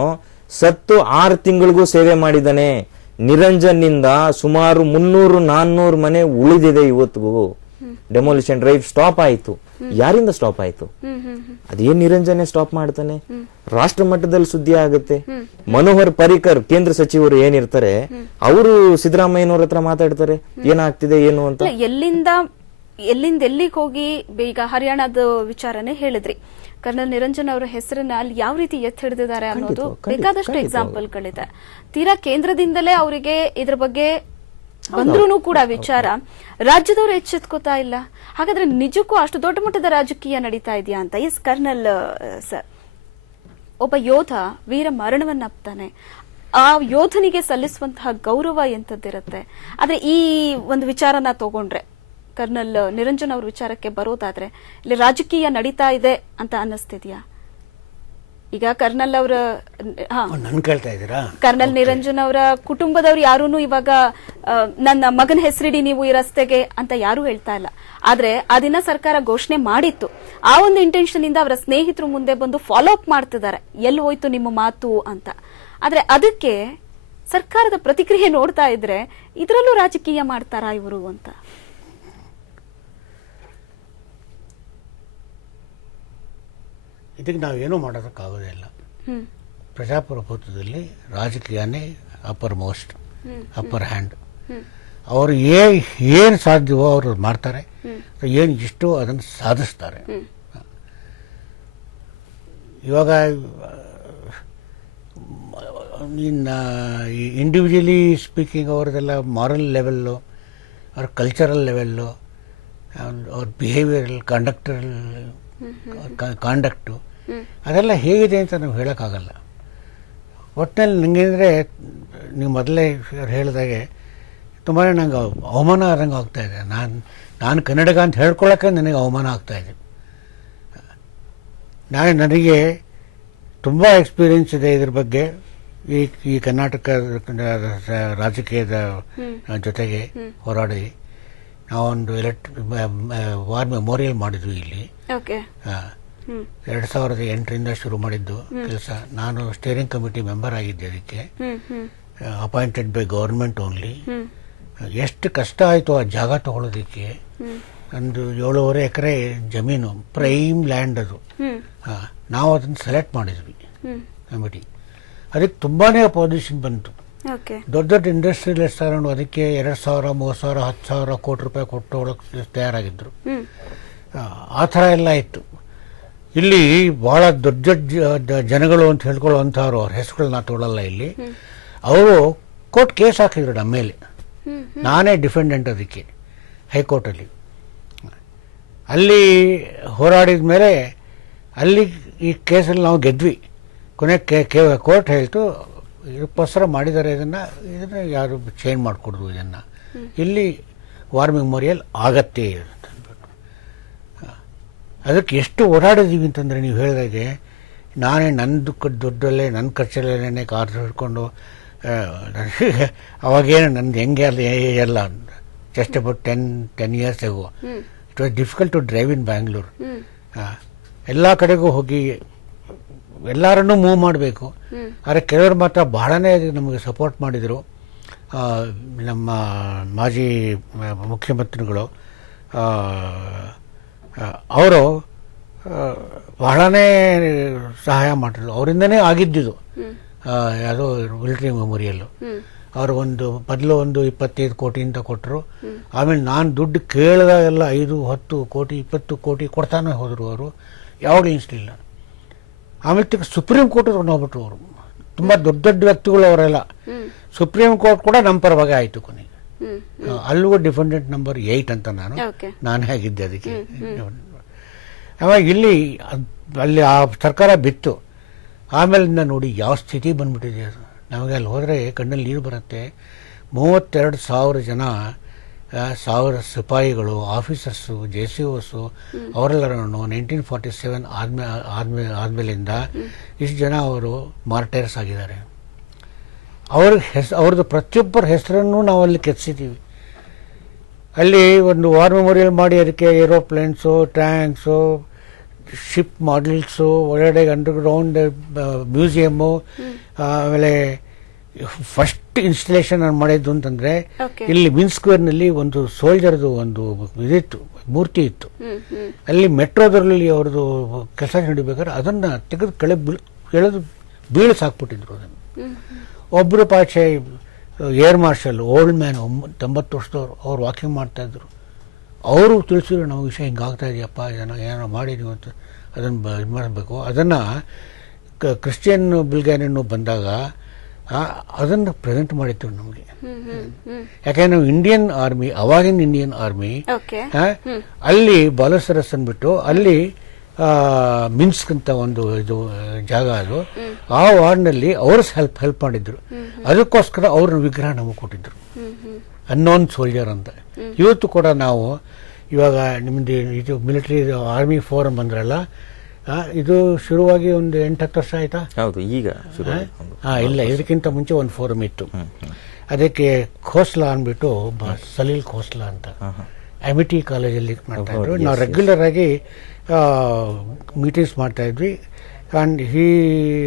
ಸತ್ತು ಆರು ತಿಂಗಳಿಗೂ ಸೇವೆ ಮಾಡಿದಾನೆ ನಿರಂಜನ್ನಿಂದ ಸುಮಾರು ಮುನ್ನೂರು ನಾನ್ನೂರು ಮನೆ ಉಳಿದಿದೆ ಇವತ್ತಿಗೂ. ಡೆಮೋಲಿಷನ್ ಡ್ರೈವ್ ಸ್ಟಾಪ್ ಆಯ್ತು. ಯಾರಿಂದ ಸ್ಟಾಪ್ ಆಯ್ತು? ಅದೇನ್ ನಿರಂಜನೆ ಸ್ಟಾಪ್ ಮಾಡ್ತಾನೆ? ರಾಷ್ಟ್ರ ಮಟ್ಟದಲ್ಲಿ ಸುದ್ದಿ ಆಗುತ್ತೆ. ಮನೋಹರ್ ಪರಿಕರ್ ಕೇಂದ್ರ ಸಚಿವರು ಏನಿರ್ತಾರೆ ಅವರು ಸಿದ್ದರಾಮಯ್ಯನವ್ರ ಹತ್ರ ಮಾತಾಡ್ತಾರೆ ಏನಾಗ್ತಿದೆ ಏನು ಅಂತ? ಎಲ್ಲಿಂದ ಎಲ್ಲಿಂದ ಎಲ್ಲಿಗೆ ಹೋಗಿ ಈಗ ಹರಿಯಾಣದ ವಿಚಾರನೆ ಹೇಳಿದ್ರಿ. ಕರ್ನಲ್ ನಿರಂಜನ್ ಅವರ ಹೆಸರನ್ನ ಅಲ್ಲಿ ಯಾವ ರೀತಿ ಎತ್ತಿ ಹಿಡಿದಿದ್ದಾರೆ ಅನ್ನೋದು ಬೇಕಾದಷ್ಟು ಎಕ್ಸಾಂಪಲ್ಗಳಿದೆ ತೀರಾ ಕೇಂದ್ರದಿಂದಲೇ ಅವರಿಗೆ ಇದ್ರ ಬಗ್ಗೆ ಬಂದ್ರೂ ಕೂಡ ವಿಚಾರ. ರಾಜ್ಯದವರು ಎಚ್ಚೆತ್ಕೋತಾ ಇಲ್ಲ. ಹಾಗಾದ್ರೆ ನಿಜಕ್ಕೂ ಅಷ್ಟು ದೊಡ್ಡ ಮಟ್ಟದ ರಾಜಕೀಯ ನಡೀತಾ ಇದೆಯಾ ಅಂತ? ಎಸ್ ಕರ್ನಲ್ ಸರ್ ಒಬ್ಬ ಯೋಧ ವೀರ ಮರಣವನ್ನಪ್ತಾನೆ ಆ ಯೋಧನಿಗೆ ಸಲ್ಲಿಸುವಂತಹ ಗೌರವ ಎಂತದ್ದಿರುತ್ತೆ ಆದ್ರೆ ಈ ಒಂದು ವಿಚಾರನ ತಗೊಂಡ್ರೆ ಕರ್ನಲ್ ನಿರಂಜನ್ ಅವ್ರ ವಿಚಾರಕ್ಕೆ ಬರೋದಾದ್ರೆ, ಇಲ್ಲಿ ರಾಜಕೀಯ ನಡೀತಾ ಇದೆ ಅಂತ ಅನ್ನಿಸ್ತಿದ್ಯಾ? ಈಗ ಕರ್ನಲ್ ಅವರ ನನ್ ಕೇಳ್ತಾ ಇದ್ದೀರಾ? ಕರ್ನಲ್ ನಿರಂಜನ್ ಅವರ ಕುಟುಂಬದವ್ರು ಯಾರೂ ಇವಾಗ ನನ್ನ ಮಗನ ಹೆಸರಿಡಿ ನೀವು ಈ ರಸ್ತೆಗೆ ಅಂತ ಯಾರು ಹೇಳ್ತಾ ಇಲ್ಲ. ಆದ್ರೆ ಆ ದಿನ ಸರ್ಕಾರ ಘೋಷಣೆ ಮಾಡಿತ್ತು. ಆ ಒಂದು ಇಂಟೆನ್ಷನ್ ಇಂದ ಅವರ ಸ್ನೇಹಿತರು ಮುಂದೆ ಬಂದು ಫಾಲೋ ಅಪ್ ಮಾಡ್ತಿದ್ದಾರೆ. ಎಲ್ಲಿ ಹೋಯ್ತು ನಿಮ್ಮ ಮಾತು ಅಂತ. ಆದ್ರೆ ಅದಕ್ಕೆ ಸರ್ಕಾರದ ಪ್ರತಿಕ್ರಿಯೆ ನೋಡ್ತಾ ಇದ್ರೆ ಇದರಲ್ಲೂ ರಾಜಕೀಯ ಮಾಡ್ತಾರಾ ಇವರು ಅಂತ. ಇದಕ್ಕೆ ನಾವೇನೂ ಮಾಡೋದಕ್ಕಾಗೋದೇ ಇಲ್ಲ. ಪ್ರಜಾಪ್ರಭುತ್ವದಲ್ಲಿ ರಾಜಕೀಯನೇ ಅಪ್ಪರ್ ಮೋಸ್ಟ್ ಅಪ್ಪರ್ ಹ್ಯಾಂಡ್ ಅವರು ಏ ಏನು ಸಾಧ್ಯವೋ ಅವರು ಮಾಡ್ತಾರೆ. ಏನು ಇಷ್ಟೋ ಅದನ್ನು ಸಾಧಿಸ್ತಾರೆ. ಇವಾಗ ಇನ್ನು ಇಂಡಿವಿಜುವಲಿ ಸ್ಪೀಕಿಂಗ್ ಅವ್ರದ್ದೆಲ್ಲ ಮಾರಲ್ ಲೆವೆಲ್ಲು ಅವ್ರ ಕಲ್ಚರಲ್ ಲೆವೆಲ್ಲು ಅವ್ರ ಬಿಹೇವಿಯರಲ್ ಕಂಡಕ್ಟರಲ್ ಕಾಂಡಕ್ಟು ಅದೆಲ್ಲ ಹೇಗಿದೆ ಅಂತ ನಾವು ಹೇಳೋಕ್ಕಾಗಲ್ಲ. ಒಟ್ಟಿನಲ್ಲಿ ನನಗೇಂದರೆ ನೀವು ಮೊದಲೇ ಹೇಳಿದಾಗೆ ತುಂಬಾ ನಂಗೆ ಅವಮಾನ ಆದಂಗೆ ಇದೆ. ನಾನು ನಾನು ಕನ್ನಡಗ ಅಂತ ಹೇಳ್ಕೊಳ್ಳೋಕೆ ನನಗೆ ಅವಮಾನ ಆಗ್ತಾ ಇದೆ. ನಾನು ನನಗೆ ತುಂಬ ಎಕ್ಸ್ಪೀರಿಯೆನ್ಸ್ ಇದೆ ಇದ್ರ ಬಗ್ಗೆ. ಈ ಈ ಕರ್ನಾಟಕ ರಾಜಕೀಯದ ಜೊತೆಗೆ ಹೋರಾಡಿ. ನಾವೊಂದು ಎಲೆಕ್ಟ್ ವಾರ್ ಮೆಮೋರಿಯಲ್ ಮಾಡಿದ್ವಿ ಇಲ್ಲಿ. ಎರಡು ಸಾವಿರದ ಎಂಟರಿಂದ ಶುರು ಮಾಡಿದ್ದು ಕೆಲಸ. ನಾನು ಸ್ಟೇರಿಂಗ್ ಕಮಿಟಿ ಮೆಂಬರ್ ಆಗಿದ್ದೆ ಅದಕ್ಕೆ. ಅಪಾಯಿಂಟೆಡ್ ಬೈ ಗೌರ್ಮೆಂಟ್ ಓನ್ಲಿ ಎಷ್ಟು ಕಷ್ಟ ಆಯಿತು ಆ ಜಾಗ ತಗೊಳ್ಳೋದಕ್ಕೆ ಒಂದು ಏಳೂವರೆ ಎಕರೆ ಜಮೀನು ಪ್ರೈಮ್ ಲ್ಯಾಂಡ್ ಅದು. ಹಾಂ ನಾವು ಅದನ್ನು ಸೆಲೆಕ್ಟ್ ಮಾಡಿದ್ವಿ ಕಮಿಟಿ ಅದಕ್ಕೆ ತುಂಬಾನೇ ಅಪೋಸಿಷನ್ ಬಂತು. ದೊಡ್ಡ ದೊಡ್ಡ ಇಂಡಸ್ಟ್ರಿಯಲಿಸ್ಟ್ ತಗೊಂಡು ಅದಕ್ಕೆ ಎರಡು ಸಾವಿರ ಮೂರು ಸಾವಿರ ಹತ್ತು ಸಾವಿರ ಕೋಟಿ ರೂಪಾಯಿ ಕೊಟ್ಟು ತಯಾರಾಗಿದ್ದರು ಆ, ಥರ ಎಲ್ಲ ಇತ್ತು. ಇಲ್ಲಿ ಭಾಳ ದೊಡ್ಡ ದೊಡ್ಡ ಜನಗಳು ಅಂತ ಹೇಳ್ಕೊಳ್ಳುವಂಥವ್ರು ಅವ್ರ ಹೆಸರುಗಳನ್ನ ತೊಗೊಳಲ್ಲ ಇಲ್ಲಿ. ಅವರು ಕೋರ್ಟ್ ಕೇಸ್ ಹಾಕಿದ್ರು ನಮ್ಮ ಮೇಲೆ. ನಾನೇ ಡಿಫೆಂಡೆಂಟ್ ಅದಕ್ಕೆ ಹೈಕೋರ್ಟಲ್ಲಿ. ಅಲ್ಲಿ ಹೋರಾಡಿದ ಮೇಲೆ ಅಲ್ಲಿ ಈ ಕೇಸಲ್ಲಿ ನಾವು ಗೆದ್ವಿ. ಕೊನೆ ಕೋರ್ಟ್ ಹೇಳ್ತು ಪಸರ ಮಾಡಿದ್ದಾರೆ ಇದನ್ನು ಇದನ್ನು ಯಾರು ಚೇಂಜ್ ಮಾಡಿಕೊಡ್ರು ಇದನ್ನು. ಇಲ್ಲಿ ವಾರ್ ಮೆಮೋರಿಯಲ್ ಆಗತ್ತೆ. ಅದಕ್ಕೆ ಎಷ್ಟು ಓಡಾಡಿದ್ದೀವಿ ಅಂತಂದರೆ ನೀವು ಹೇಳಿದಾಗೆ ನಾನೇ ನನ್ನ ದುಃಖ ದುಡ್ಡಲ್ಲೇ ನನ್ನ ಖರ್ಚಲ್ಲೇ ಕಾರ್ ಹಿಡ್ಕೊಂಡು (laughs) ಅವಾಗೇನು ನಂದು ಹೆಂಗೆ ಅಲ್ಲ ಎಲ್ಲ just about ten ten years ಆಗೋ it was difficult to drive in ಹಾಂ ಎಲ್ಲ ಕಡೆಗೂ ಹೋಗಿ ಎಲ್ಲರನ್ನೂ ಮೂವ್ ಮಾಡಬೇಕು. ಆದರೆ ಕೆಲವರು ಮಾತ್ರ ಬಹಳನೇ ನಮಗೆ ಸಪೋರ್ಟ್ ಮಾಡಿದರು. ನಮ್ಮ ಮಾಜಿ ಮುಖ್ಯಮಂತ್ರಿಗಳು. ಅವರು ಬಹಳನೇ ಸಹಾಯ ಮಾಡಿದ್ರು. ಅವರಿಂದನೇ ಆಗಿದ್ದಿದ್ದು ಆ, ಯಾವುದೋ ಮಿಲಿಟರಿ ಮೆಮೊರಿಯಲ್ಲು. ಅವರು ಒಂದು ಬದಲು ಒಂದು ಇಪ್ಪತ್ತೈದು ಕೋಟಿ ಅಂತ ಕೊಟ್ಟರು ಆಮೇಲೆ ನಾನು ದುಡ್ಡು ಕೇಳಿದಾಗೆಲ್ಲ ಐದು ಹತ್ತು ಕೋಟಿ ಇಪ್ಪತ್ತು ಕೋಟಿ ಕೊಡ್ತಾನೆ ಹೋದರು ಅವರು. ಯಾವಾಗಲೂ ಇನ್ಸ್ಲಿಲ್ಲ ಆಮೇಲೆ ತಿರ್ಗಿ ಸುಪ್ರೀಂ ಕೋರ್ಟ್ ಹೋಗ್ಬಿಟ್ರು ಅವರು. ತುಂಬ ದೊಡ್ಡ ದೊಡ್ಡ ವ್ಯಕ್ತಿಗಳು ಅವರೆಲ್ಲ. ಸುಪ್ರೀಂ ಕೋರ್ಟ್ ಕೂಡ ನಮ್ಮ ಪರವಾಗಿ ಆಯಿತು ಕೊನೆಗೆ ಅಲ್ಲಿಗೂ ಡಿಫೆಂಡೆಂಟ್ ನಂಬರ್ ಏಯ್ಟ್ ಅಂತ ನಾನು. ನಾನು ಹೇಗಿದ್ದೆ ಆಗಿದ್ದೆ ಅದಕ್ಕೆ ಅವಾಗ ಇಲ್ಲಿ ಅಲ್ಲಿ ಆ ಸರ್ಕಾರ ಬಿತ್ತು. ಆಮೇಲಿಂದ ನೋಡಿ ಯಾವ ಸ್ಥಿತಿ ಬಂದ್ಬಿಟ್ಟಿದೆ. ಅದು ನಮಗೆ ಅಲ್ಲಿ ಹೋದರೆ ಕಣ್ಣಲ್ಲಿ ನೀರು ಬರುತ್ತೆ. ಮೂವತ್ತೆರಡು ಸಾವಿರ ಜನ ಸಾವಿರ ಸಿಪಾಯಿಗಳು ಆಫೀಸರ್ಸು ಜೆ ಸಿ ಓಸು ಅವರೆಲ್ಲರನ್ನು ನೈನ್ಟೀನ್ ಫಾರ್ಟಿ ಸೆವೆನ್ ಆದ್ಮೇ ಆದ್ಮೇ ಆದ್ಮೇಲಿಂದ ಇಷ್ಟು ಜನ ಅವರು ಮಾರ್ಟೈರ್ಸ್ ಆಗಿದ್ದಾರೆ. ಅವ್ರ ಹೆಸ್ ಅವ್ರದ್ದು ಪ್ರತಿಯೊಬ್ಬರ ಹೆಸರನ್ನು ನಾವು ಅಲ್ಲಿ ಕೆತ್ತಿಸಿದ್ದೀವಿ ಅಲ್ಲಿ ಒಂದು ವಾರ್ ಮೆಮೋರಿಯಲ್ ಮಾಡಿ ಅದಕ್ಕೆ ಏರೋಪ್ಲೇನ್ಸು ಟ್ಯಾಂಕ್ಸು ಶಿಪ್ ಮಾಡಲ್ಸು ಒಳಗಡೆ ಅಂಡರ್ಗ್ರೌಂಡ್ ಮ್ಯೂಸಿಯಮ್ಮು ಆಮೇಲೆ ಫಸ್ಟ್ ಇನ್ಸ್ಟಲೇಷನ್ ನಾನು ಮಾಡಿದ್ದು ಅಂತಂದರೆ. ಇಲ್ಲಿ ಮಿನ್ ಸ್ಕ್ವೇರ್ನಲ್ಲಿ ಒಂದು ಸೋಲ್ಜರ್ದು ಒಂದು ಇದಿತ್ತು ಮೂರ್ತಿ ಇತ್ತು. ಅಲ್ಲಿ ಮೆಟ್ರೋದಲ್ಲಿ ಅವ್ರದ್ದು ಕೆಲಸ ನಡಿಬೇಕಾದ್ರೆ ಅದನ್ನು ತೆಗೆದು ಕೆಳಗೆ ಬೀಳ್ ಕೆಳದು ಬೀಳಸಾಕ್ಬಿಟ್ಟಿದ್ರು ಅದನ್ನು ಒಬ್ಬರು ಪಾಚೆ ಏರ್ ಮಾರ್ಷಲ್ ಓಲ್ಡ್ ಮ್ಯಾನ್ ತೊಂಬತ್ತು ವರ್ಷದವ್ರು ಅವ್ರು ವಾಕಿಂಗ್ ಮಾಡ್ತಾಯಿದ್ರು ಅವರು ತಿಳಿಸಿದ್ರು ನಮ್ಮ ವಿಷಯ ಹಿಂಗಾಗ್ತಾ ಇದೆಯಪ್ಪ ಇದನ್ನು ಏನೋ ಮಾಡಿದೀವಿ ಅಂತ ಅದನ್ನು ಬ ಇದು ಮಾಡಬೇಕು. ಅದನ್ನು ಕ್ರಿಶ್ಚಿಯನ್ ಬಿಲ್ಗಾರಿಯನ್ನು ಬಂದಾಗ ಅದನ್ನು ಪ್ರೆಸೆಂಟ್ ಮಾಡಿತ್ತು ನಮಗೆ. ಯಾಕೆಂದ್ರೆ ನಾವು ಇಂಡಿಯನ್ ಆರ್ಮಿ ಅವಾಗಿನ ಇಂಡಿಯನ್ ಆರ್ಮಿ ಅಲ್ಲಿ ಬಾಲಸರಸ್ ಅಂದ್ಬಿಟ್ಟು ಅಲ್ಲಿ ಮಿನ್ಸ್ಕ್ ಅಂತ ಒಂದು ಇದು ಜಾಗ ಅದು. ಆ ವಾರ್ಡ್ನಲ್ಲಿ ಅವರು ಹೆಲ್ಪ್ ಹೆಲ್ಪ್ ಮಾಡಿದ್ರು. ಅದಕ್ಕೋಸ್ಕರ ಅವ್ರ ವಿಗ್ರಹ ನಮಗೆ ಕೊಟ್ಟಿದ್ರು. ಅನ್ನೋನ್ ಸೋಲ್ಜರ್ ಅಂತ. ಇವತ್ತು ಕೂಡ ನಾವು ಇವಾಗ ನಿಮ್ಮದು ಇದು ಮಿಲಿಟರಿ ಆರ್ಮಿ ಫೋರಮ್ ಅಂದ್ರಲ್ಲ ಇದು ಶುರುವಾಗಿ ಒಂದು ಎಂಟು ಹತ್ತು ವರ್ಷ ಆಯ್ತಾ? ಹೌದು ಈಗ ಹಾಂ? ಇಲ್ಲ ಇದಕ್ಕಿಂತ ಮುಂಚೆ ಒಂದು ಫೋರಮ್ ಇತ್ತು. ಅದಕ್ಕೆ ಖೋಸ್ಲಾ ಅಂದ್ಬಿಟ್ಟು ಒಬ್ಬ ಸಲೀಲ್ ಖೋಸ್ಲಾ ಅಂತ. ಅಮಿಟಿ ಕಾಲೇಜಲ್ಲಿ ಮಾಡ್ತಾ ಇದ್ರು. ನಾವು. ರೆಗ್ಯುಲರ್ ಆಗಿ ಮೀಟಿಂಗ್ಸ್ ಮಾಡ್ತಾಯಿದ್ವಿ and he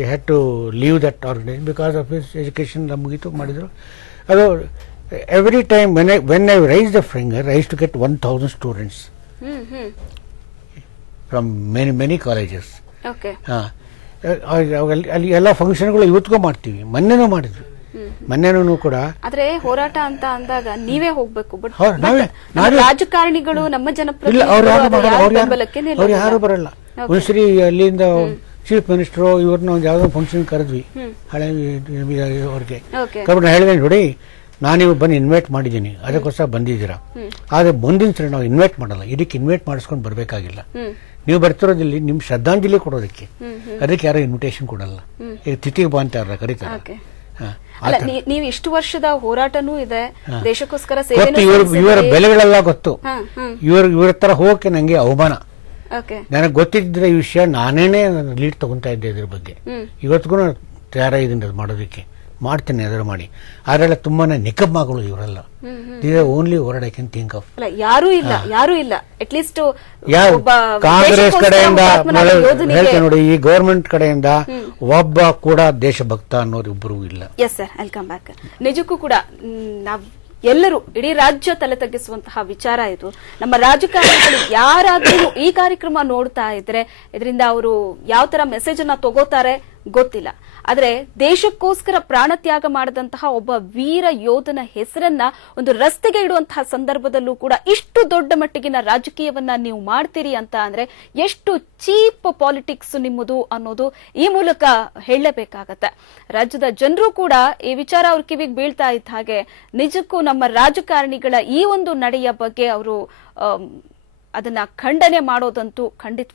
had to leave that organise because of his education ಮುಗೀತು ಮಾಡಿದರು. ಅದು every time when I when I rise the finger rise to get one thousand students from many many colleges okay ಹಾಂ. ಅಲ್ಲಿ ಅಲ್ಲಿ ಎಲ್ಲ ಫಂಕ್ಷನ್ಗಳು ಇವತ್ತಿಗೂ ಮಾಡ್ತೀವಿ. ಮೊನ್ನೆನೂ ಮಾಡಿದ್ವಿ. ಮೊನ್ನೆನೂ ಕೂಡ ಆದ್ರೆ ಹೋರಾಟ ಅಂತ ಅಂದಾಗ ನೀವೇ ಹೋಗ್ಬೇಕು ಬಟ್ ರಾಜಕಾರಣಿಗಳು ನಮ್ಮ ಇಲ್ಲ ಅವ್ರು ಯಾರು ಬರಲ್ಲ. ಶ್ರೀ. ಒಂದ್ಸರಿ ಅಲ್ಲಿಂದ ಚೀಫ್ ಮಿನಿಸ್ಟರ್ ಇವ್ರನ್ನ ಒಂದು ಯಾವ್ದೋ ಫಂಕ್ಷನ್ ಕರೆದ್ವಿ. ಹಳೆ ಅವ್ರಿಗೆ. ಕರ್ಬಿಟ್ಟು ಹೇಳಿದೆ ನೋಡಿ ನಾನು ಇವ್ ಬಂದು ಇನ್ವೈಟ್ ಮಾಡಿದ್ದೀನಿ. ಅದಕ್ಕೋಸ್ಕರ ಬಂದಿದ್ದೀರಾ? ಆದರೆ ಮುಂದಿನ ಸರಿ ನಾವು ಇನ್ವೈಟ್ ಮಾಡಲ್ಲ. ಇದಕ್ಕೆ ಇನ್ವೈಟ್ ಮಾಡಿಸ್ಕೊಂಡು ಬರಬೇಕಾಗಿಲ್ಲ. ನೀವು ಬರ್ತಿರೋದಿಲ್ಲಿ ನಿಮ್ ಶ್ರದ್ಧಾಂಜಲಿ ಕೊಡೋದಕ್ಕೆ. ಅದಕ್ಕೆ ಯಾರು ಇನ್ವಿಟೇಷನ್ ಕೊಡಲ್ಲ. ಈಗ ತಿಥಿಗೆ ಬಾ ಅಂತ ಯಾರು ಕರೀತಾರೆ ಹಾ. ಅಲ್ಲ ನೀವು ಇಷ್ಟು ವರ್ಷದ ಹೋರಾಟನೂ ಇದೆ ದೇಶಕ್ಕೋಸ್ಕರ ಸೇವೆ ಇವ್ರ ಇವರ ಬೆಲೆಗಳೆಲ್ಲ ಗೊತ್ತು. ಇವರ ಇವರ ಹತ್ರ ಹೋಗಕ್ಕೆ ನಂಗೆ ಅವಮಾನ. ನನಗೆ ಗೊತ್ತಿದ್ದರೆ ಈ ವಿಷಯ ನಾನೇನೆ ಲೀಡ್ ತಗೊಂತಾ ಇದ್ದೆ ಇದ್ರ ಬಗ್ಗೆ. ಇವತ್ತಿಗೂ ತಯಾರಾಗಿದ್ದೀನಿ ಅದು ಮಾಡೋದಕ್ಕೆ. ಮಾಡ್ತೇನೆ ಅದರ ಮಾಡಿ. ಆದ್ರೆಲ್ಲ ತುಂಬಾನೇ ನಿಕಮ್ಮಗಳು ಇವರೆಲ್ಲ. Only word I can think of ಯಾರು ಇಲ್ಲ ಯಾರು ಇಲ್ಲ. ಅಟ್ ಲೀಸ್ಟ್ ಕಾಂಗ್ರೆಸ್ ಕಡೆಯಿಂದ ಹೇಳ್ತೇನೆ ನೋಡಿ ಈ ಗೌರ್ಮೆಂಟ್ ಕಡೆಯಿಂದ ಒಬ್ಬ ಕೂಡ ದೇಶಭಕ್ತ ಅನ್ನೋರು ಇಬ್ಬರು ಇಲ್ಲ. ಎಸ್ ಸರ್ ವೆಲ್ಕಮ್ ಬ್ಯಾಕ್ ನಿಜಕ್ಕೂ ಕೂಡ ನಾವು ನಾವ್ ಎಲ್ಲರೂ ಇಡೀ ರಾಜ್ಯ ತಲೆ ತಗ್ಗಿಸುವಂತಹ ವಿಚಾರ ಇದು. ನಮ್ಮ ರಾಜಕಾರಣಿಗಳು ಯಾರಾದ್ರೂ ಈ ಕಾರ್ಯಕ್ರಮ ನೋಡ್ತಾ ಇದ್ರೆ ಇದರಿಂದ ಅವರು ಯಾವ ತರ ಮೆಸೇಜ್ ಅನ್ನ ತಗೋತಾರೆ ಗೊತ್ತಿಲ್ಲ. ಆದರೆ ದೇಶಕ್ಕೋಸ್ಕರ ಪ್ರಾಣತ್ಯಾಗ ಮಾಡಿದಂತಹ ಒಬ್ಬ ವೀರ ಯೋಧನ ಹೆಸರನ್ನ ಒಂದು ರಸ್ತೆಗೆ ಇಡುವಂತಹ ಸಂದರ್ಭದಲ್ಲೂ ಕೂಡ ಇಷ್ಟು ದೊಡ್ಡ ಮಟ್ಟಿಗಿನ ರಾಜಕೀಯವನ್ನ ನೀವು ಮಾಡ್ತೀರಿ ಅಂತ ಅಂದ್ರೆ ಎಷ್ಟು ಚೀಪ್ ಪಾಲಿಟಿಕ್ಸ್ ನಿಮ್ಮದು ಅನ್ನೋದು ಈ ಮೂಲಕ ಹೇಳಲೇಬೇಕಾಗತ್ತೆ ರಾಜ್ಯದ ಜನರು ಕೂಡ ಈ ವಿಚಾರ ಅವ್ರ ಕಿವಿಗೆ ಬೀಳ್ತಾ ಇದ್ದ ಹಾಗೆ ನಿಜಕ್ಕೂ ನಮ್ಮ ರಾಜಕಾರಣಿಗಳ ಈ ಒಂದು ನಡೆಯ ಬಗ್ಗೆ ಅವರು ಅದನ್ನ ಖಂಡನೆ ಮಾಡೋದಂತೂ ಖಂಡಿತ